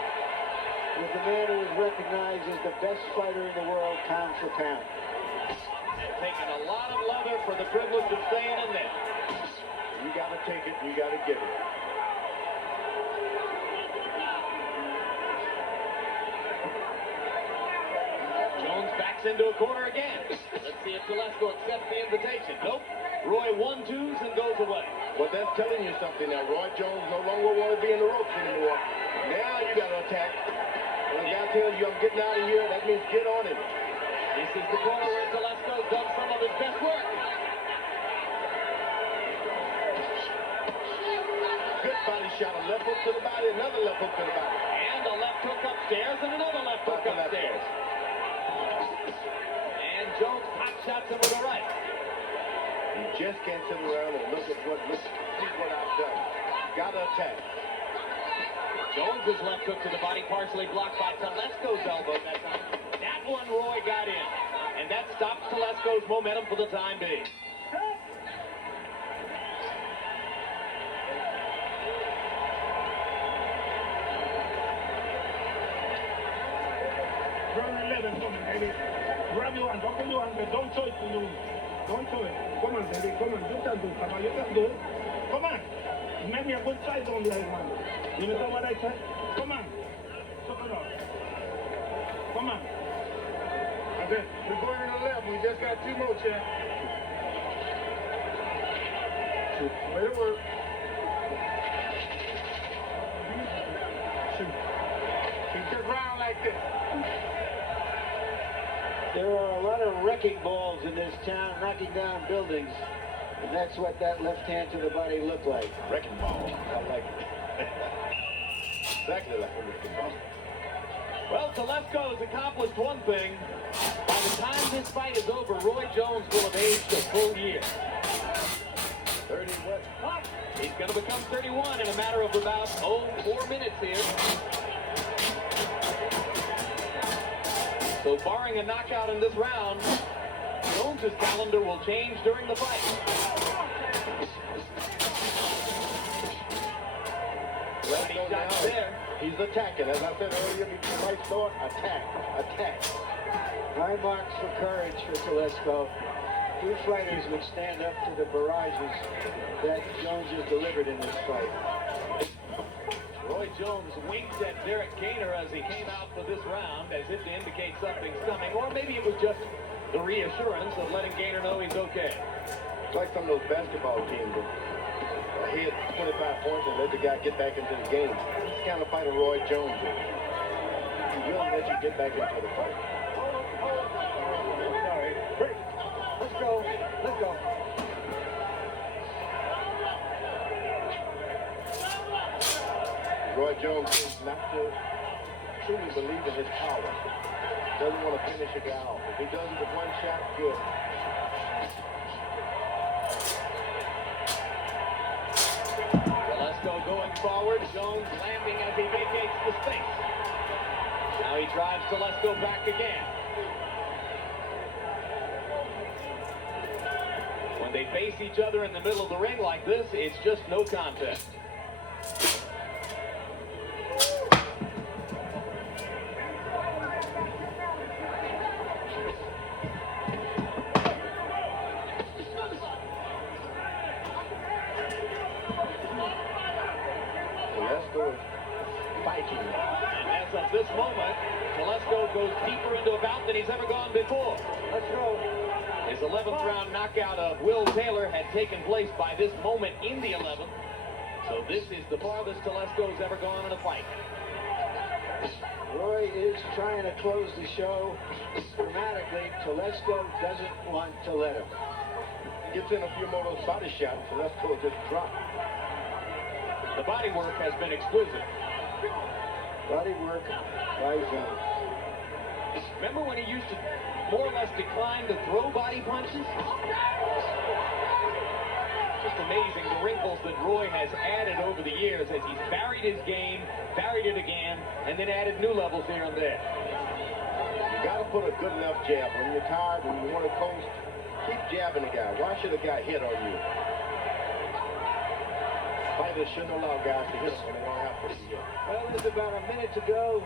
with the man who is recognized as the best fighter in the world, pound for pound. Taking a lot of leather for the privilege of staying in there. You got to take it, you got to give it. Jones backs into a corner again. Let's see if Tolesco accepts the invitation. Nope. Roy 1-2s and goes away. But that's telling you something now. Roy Jones no longer want to be in the ropes anymore. Now you got to attack. When a guy tells you I'm getting out of here, that means get on him. This is the corner where Tolesco's done some of his best work. Good body shot. A left hook to the body, another left hook to the body. And a left hook upstairs and another left hook upstairs. And Jones pop shots him with the right. You just can't sit around and look at what I've done. Got to attack. Jones's left hook to the body, partially blocked by Tolesco's elbow that time. That one Roy got in. And that stops Tolesco's momentum for the time being. Round 11, come on, baby. Grab your hand, open your hand, don't show it to you. Don't show it. Come on, baby, come on. You can do, come on, you can do. Come on. Make me a good size on the man. You understand what I said? Come on. Suck it up. Come on. That's it. We're going to the left. We just got 2 more, champ. Way to work. Keep this round like this. There are a lot of wrecking balls in this town, knocking down buildings, and that's what that left hand to the body looked like. Wrecking ball. I like it. Exactly like a wrecking ball. Well, Tolesco has accomplished one thing. By the time this fight is over, Roy Jones will have aged a full year. 30 what? He's going to become 31 in a matter of about, 4 minutes here. So barring a knockout in this round, Jones's calendar will change during the fight. Let's go now. There. He's attacking. As I said earlier, before the fight start, attack. Attack. High marks for courage for Tolesco. Few fighters would stand up to the barrages that Jones has delivered in this fight. Roy Jones winked at Derek Gainer as he came out for this round as if to indicate something's coming, or maybe it was just the reassurance of letting Gainer know he's okay. It's like some of those basketball teams that hit 25 points and let the guy get back into the game. This is the kind of fighter Roy Jones is. He will let you get back into the fight. Sorry. Break. Let's go. Let's go. Roy Jones seems not to truly believe in his power. Doesn't want to finish a guy off. If he does it with one shot, good. Tolesco going forward. Jones landing as he vacates the space. Now he drives Tolesco back again. When they face each other in the middle of the ring like this, it's just no contest. Tolesco is fighting. And as of this moment, Tolesco goes deeper into a bout than he's ever gone before. Let's go. His 11th round knockout of Will Taylor had taken place by this moment in the 11th. So this is the farthest Tolesco's ever gone in a fight. Roy is trying to close the show dramatically. Tolesco doesn't want to let him. Gets in a few more of those body shots, Tolesco just dropped. The body work has been exquisite. Body work by Jones. Remember when he used to more or less decline to throw body punches? Just amazing the wrinkles that Roy has added over the years as he's varied his game, varied it again, and then added new levels here and there. You got to put a good enough jab. When you're tired, when you want to coast, keep jabbing the guy. Why should a guy hit on you? Fighters shouldn't allow guys to hit them when they don't have to be hit. Well, there's about a minute to go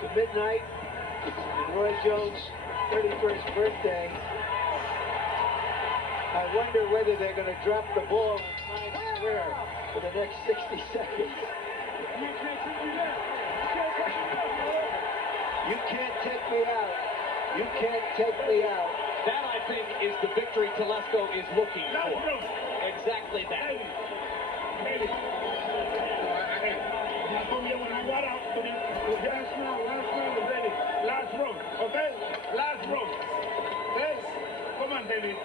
to midnight. Roy Jones' 31st birthday. I wonder whether they're going to drop the ball in Times Square for the next 60 seconds. You can't take me out. You can't take me out. That, I think, is the victory Tolesco is looking for. Exactly that. Last round, okay? Last round. Okay? Come on, David.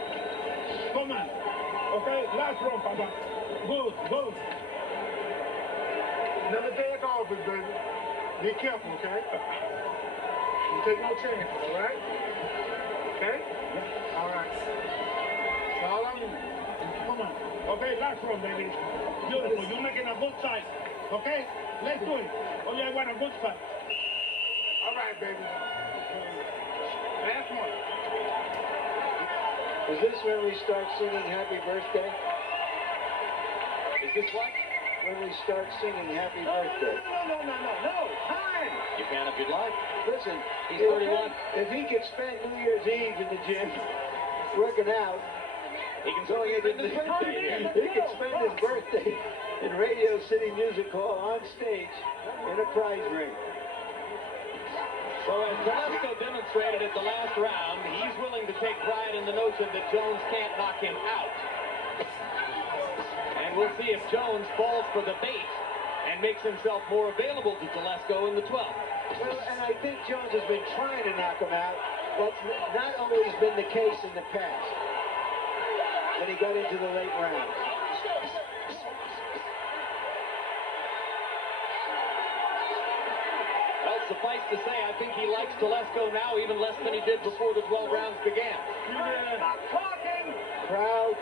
Come on. Okay? Last round, Papa. Good, good. Never take off it, baby. Be careful, okay? You take no chances, all right? Okay? All right. That's all I need. Come on. Okay, last round, baby. Beautiful. You're making a good fight. Okay? Let's do it. Only I want a good fight. All right, baby. Last one. Is this when we start singing Happy Birthday? Is this what? When we start singing Happy No, Birthday. no. Time. You can if you'd like. Listen, He's 31. if he could spend New Year's Eve in the gym working out, He can going certainly into spend his birthday here. he could spend his birthday in Radio City Music Hall on stage in a prize ring. So as Tolesco demonstrated at the last round, he's willing to take pride in the notion that Jones can't knock him out. And we'll see if Jones falls for the bait and makes himself more available to Tolesco in the 12th. Well, and I think Jones has been trying to knock him out. That's not always been the case in the past when he got into the late rounds. Well, suffice to say, I think he likes Tolesco now even less than he did before the 12 rounds began. Stop talking. Crowd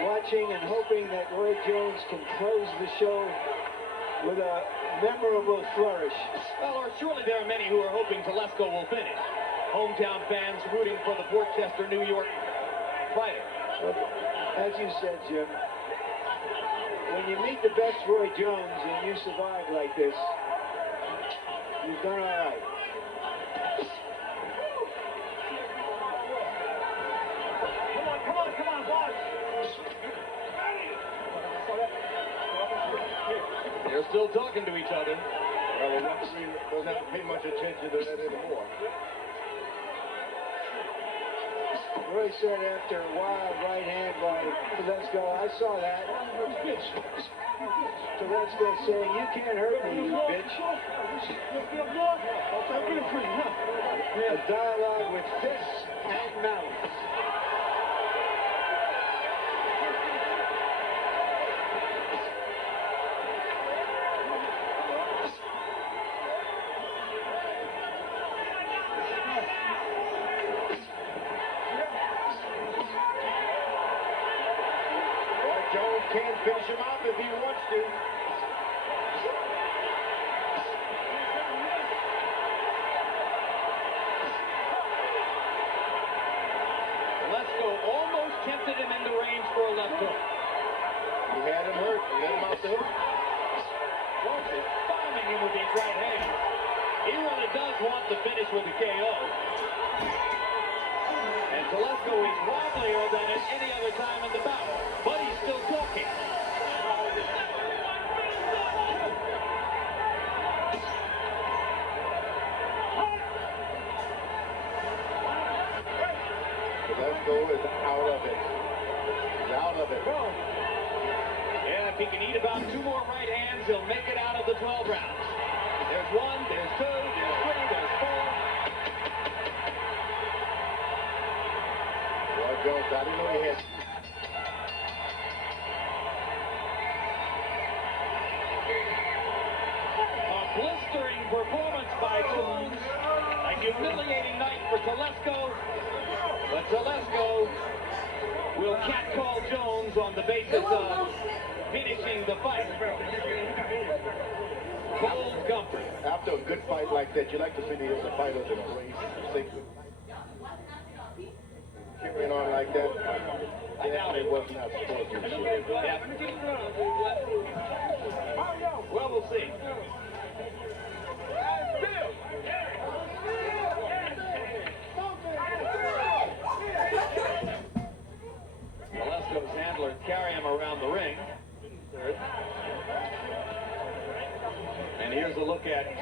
watching and hoping that Roy Jones can close the show with a memorable flourish. Well, or surely there are many who are hoping Tolesco will finish. Hometown fans rooting for the Portchester, New York fighter. As you said, Jim, when you meet the best Roy Jones and you survive like this, you've done all right. Come on, boss. They're still talking to each other. Well, the referee doesn't have to pay much attention to that anymore. Roy said after a wild right hand by Tolesco, I saw that. Tolesco saying, you can't hurt me, you bitch. A dialogue with fists and mouth. Jones can finish him off if he wants. drifted him into range for a left hook. He had him hurt. He let him out the hook. Jones is bombing him with these right hands. He really does want to finish with a KO. And Tolesco is wobblier than at any other time in the bout, but he's still talking. Tolesco is out of it. He's out of it. Yeah, if he can eat about 2 more right hands, he'll make it out of the 12 rounds. There's 1, there's 2, there's 3, there's 4. Roy Jones, I didn't know he had. A blistering performance by Jones. A humiliating night for Tolesco. But Tolesco will catcall Jones on the basis of finishing the fight. Cold comfort. After a good fight like that, you like to see the fighters in a race. Carrying on like that, I doubt it. was not sportsmanship. Yeah. Well, we'll see. Tolesco's handler carry him around the ring. And here's a look at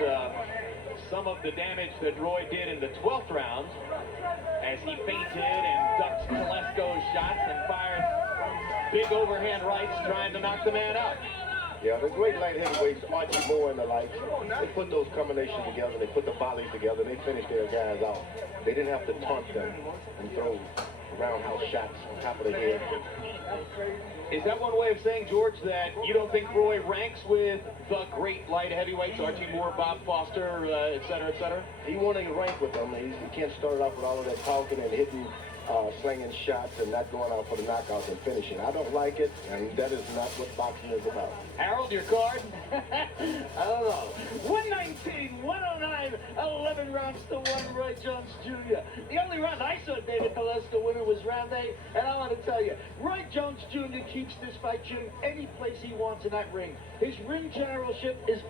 some of the damage that Roy did in the 12th round as he feinted and ducked Tolesco's shots and fired big overhand rights trying to knock the man out. Yeah, the great light heavyweights, Archie Moore and the like, they put those combinations together, they put the volleys together, and they finished their guys out. They didn't have to taunt them and throw roundhouse shots on top of the head. Is that one way of saying, George, that you don't think Roy ranks with the great light heavyweights, Archie Moore, Bob Foster, et cetera, et cetera? He won't even rank with them. He can't start off with all of that talking and hitting, slinging shots and not going out for the knockouts and finishing. I don't like it, and that is not what boxing is about. Harold, your card? I don't know. 119, 109, 11 rounds to 1, Roy Jones Jr. The only round I saw David Tolesco winner was round 8, and I want to tell you, Roy Jones Jr. keeps this fight, Jim, any place he wants in that ring. His ring generalship is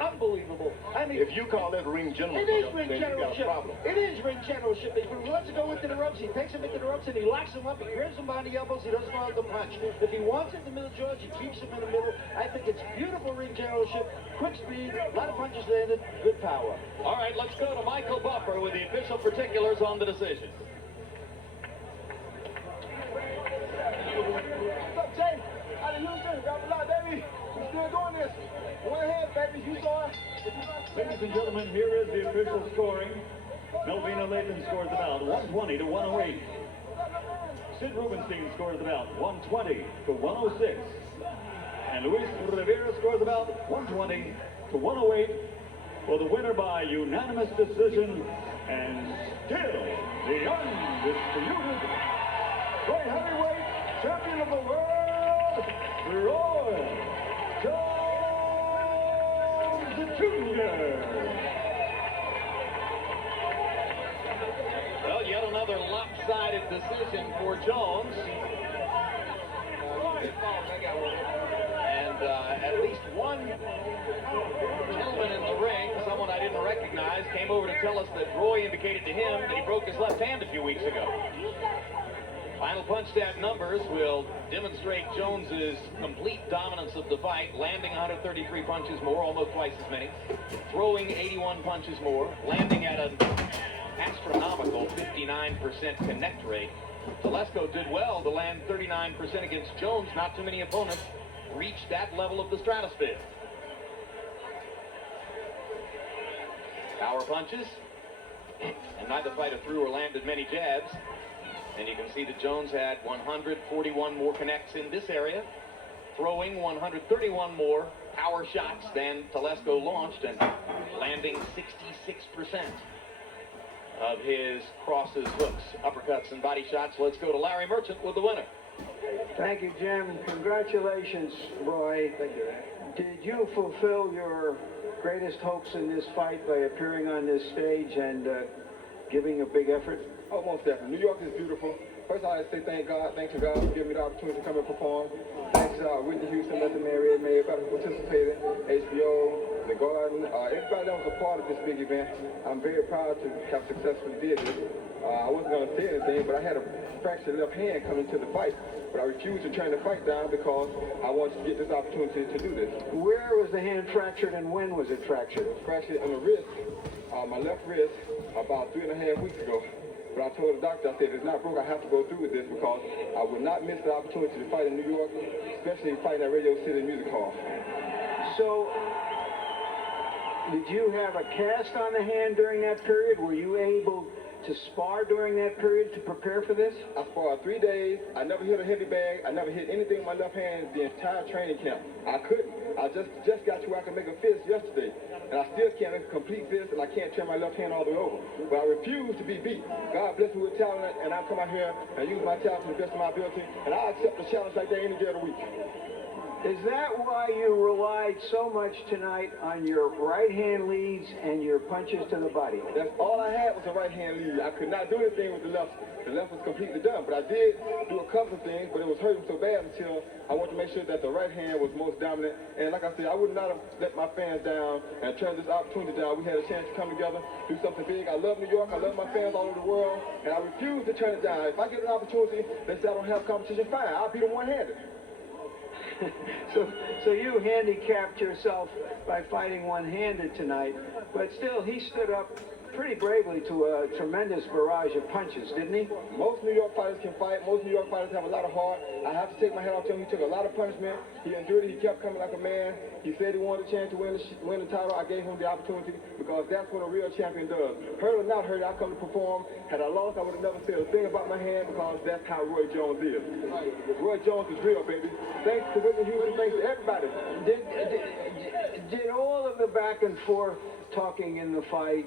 unbelievable. I mean, If you call it ring generalship, it is ring then you got a generalship. problem. It is ring generalship. If he wants to go into the ropes, he takes him into the ropes and he locks him up. He grabs him behind the elbows. He doesn't know how to punch. If he wants it in the middle, George, he keeps him in the middle. I think it's beautiful ring generalship. Quick speed, a lot of punches landed, good power. All right, let's go to Michael Buffer with the official particulars on the decision. What's up, Jay? Out of Houston, got a lot, baby. We still doing this. One ahead, baby. You saw it. Ladies and gentlemen, here is the official scoring. Melvina Lathan scores the bout 120 to 108. Sid Rubenstein scores the bout 120 to 106. And Luis Rivera scores the bout 120 to 108 for the winner by unanimous decision and still the undisputed great heavyweight champion of the world, Roy Jones Jr. Well, yet another lopsided decision for Jones. And at least one gentleman in the ring, someone I didn't recognize, came over to tell us that Roy indicated to him that he broke his left hand a few weeks ago. Final punch stat numbers will demonstrate Jones's complete dominance of the fight, landing 133 punches more, almost twice as many, throwing 81 punches more, landing at an astronomical 59% connect rate. Tolesco did well to land 39% against Jones. Not too many opponents reached that level of the stratosphere. Power punches, and neither fighter threw or landed many jabs. And you can see that Jones had 141 more connects in this area, throwing 131 more power shots than Tolesco launched, and landing 66% of his crosses, hooks, uppercuts, and body shots. Let's go to Larry Merchant with the winner. Thank you, Jim. Congratulations, Roy. Thank you. Did you fulfill your greatest hopes in this fight by appearing on this stage and giving a big effort? Oh, most definitely. New York is beautiful. First, I'd like to say thank God, thanks to God for giving me the opportunity to come and perform. Thanks Whitney Houston, Let the Marriott, everybody who participated, HBO, The Garden, everybody that was a part of this big event. I'm very proud to have successfully did this. I wasn't going to say anything, but I had a fractured left hand coming to the fight. But I refused to turn the fight down because I wanted to get this opportunity to do this. Where was the hand fractured and when was it fractured? It was fractured on the wrist, my left wrist, about 3.5 weeks ago. But I told the doctor, I said, it's not broke, I have to go through with this because I would not miss the opportunity to fight in New York, especially fighting at Radio City Music Hall. So, did you have a cast on the hand during that period? Were you able to spar during that period to prepare for this? I sparred 3 days. I never hit a heavy bag. I never hit anything with my left hand the entire training camp. I couldn't. I just got to where I could make a fist yesterday. And I still can't make a complete fist, and I can't turn my left hand all the way over. But I refuse to be beat. God bless me with talent, and I come out here and use my talent to the best of my ability, and I accept a challenge like that any day of the week. Is that why you relied so much tonight on your right-hand leads and your punches to the body? That's all I had was a right-hand lead. I could not do anything with the left. The left was completely done. But I did do a couple of things, but it was hurting so bad until I wanted to make sure that the right hand was most dominant. And like I said, I would not have let my fans down and turned this opportunity down. We had a chance to come together, do something big. I love New York. I love my fans all over the world. And I refuse to turn it down. If I get an opportunity, they say I don't have competition, fine. I'll beat them one-handed. So you handicapped yourself by fighting one-handed tonight, but still he stood up pretty bravely to a tremendous barrage of punches, didn't he? Most New York fighters can fight. Most New York fighters have a lot of heart. I have to take my hat off to him. He took a lot of punishment. He endured it. He kept coming like a man. He said he wanted a chance to win the title. I gave him the opportunity because that's what a real champion does. Hurt or not hurt, I come to perform. Had I lost, I would have never said a thing about my hand because that's how Roy Jones is. Roy Jones is real, baby. Thanks to Whitney Houston. Thanks to everybody. Did all of the back and forth talking in the fight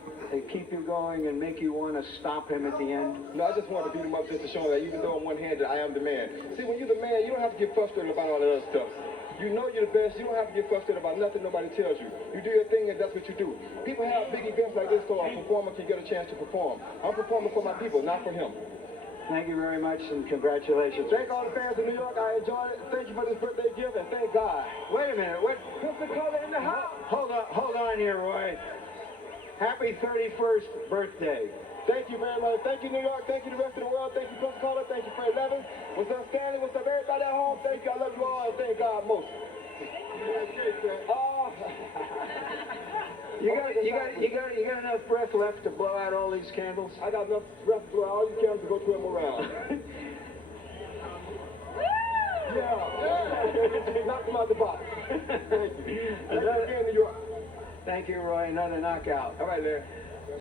keep you going and make you want to stop him at the end? No, I just wanted to beat him up just to show him that even though I'm one-handed, I am the man. See, when you're the man, you don't have to get frustrated about all that other stuff. You know you're the best. You don't have to get frustrated about nothing nobody tells you. You do your thing and that's what you do. People have big events like this so a performer can get a chance to perform. I'm performing for my people, not for him. Thank you very much and congratulations. Thank all the fans of New York. I enjoyed it. Thank you for this birthday gift and thank God. Wait a minute. What? Pensacola in the house. Hold on here, Roy. Happy 31st birthday. Thank you very much. Thank you, New York. Thank you, the rest of the world. Thank you, Pensacola. Thank you, Fred Levin. What's up, Stanley? What's up, everybody at home? Thank you. I love you all and thank God most. You got enough breath left to blow out all these candles? I got enough breath to blow out all these candles to go 12 more rounds. Yeah. Knock them out the box. Thank you. Thank you again, New York. Thank you, Roy. Another knockout. All right, Larry.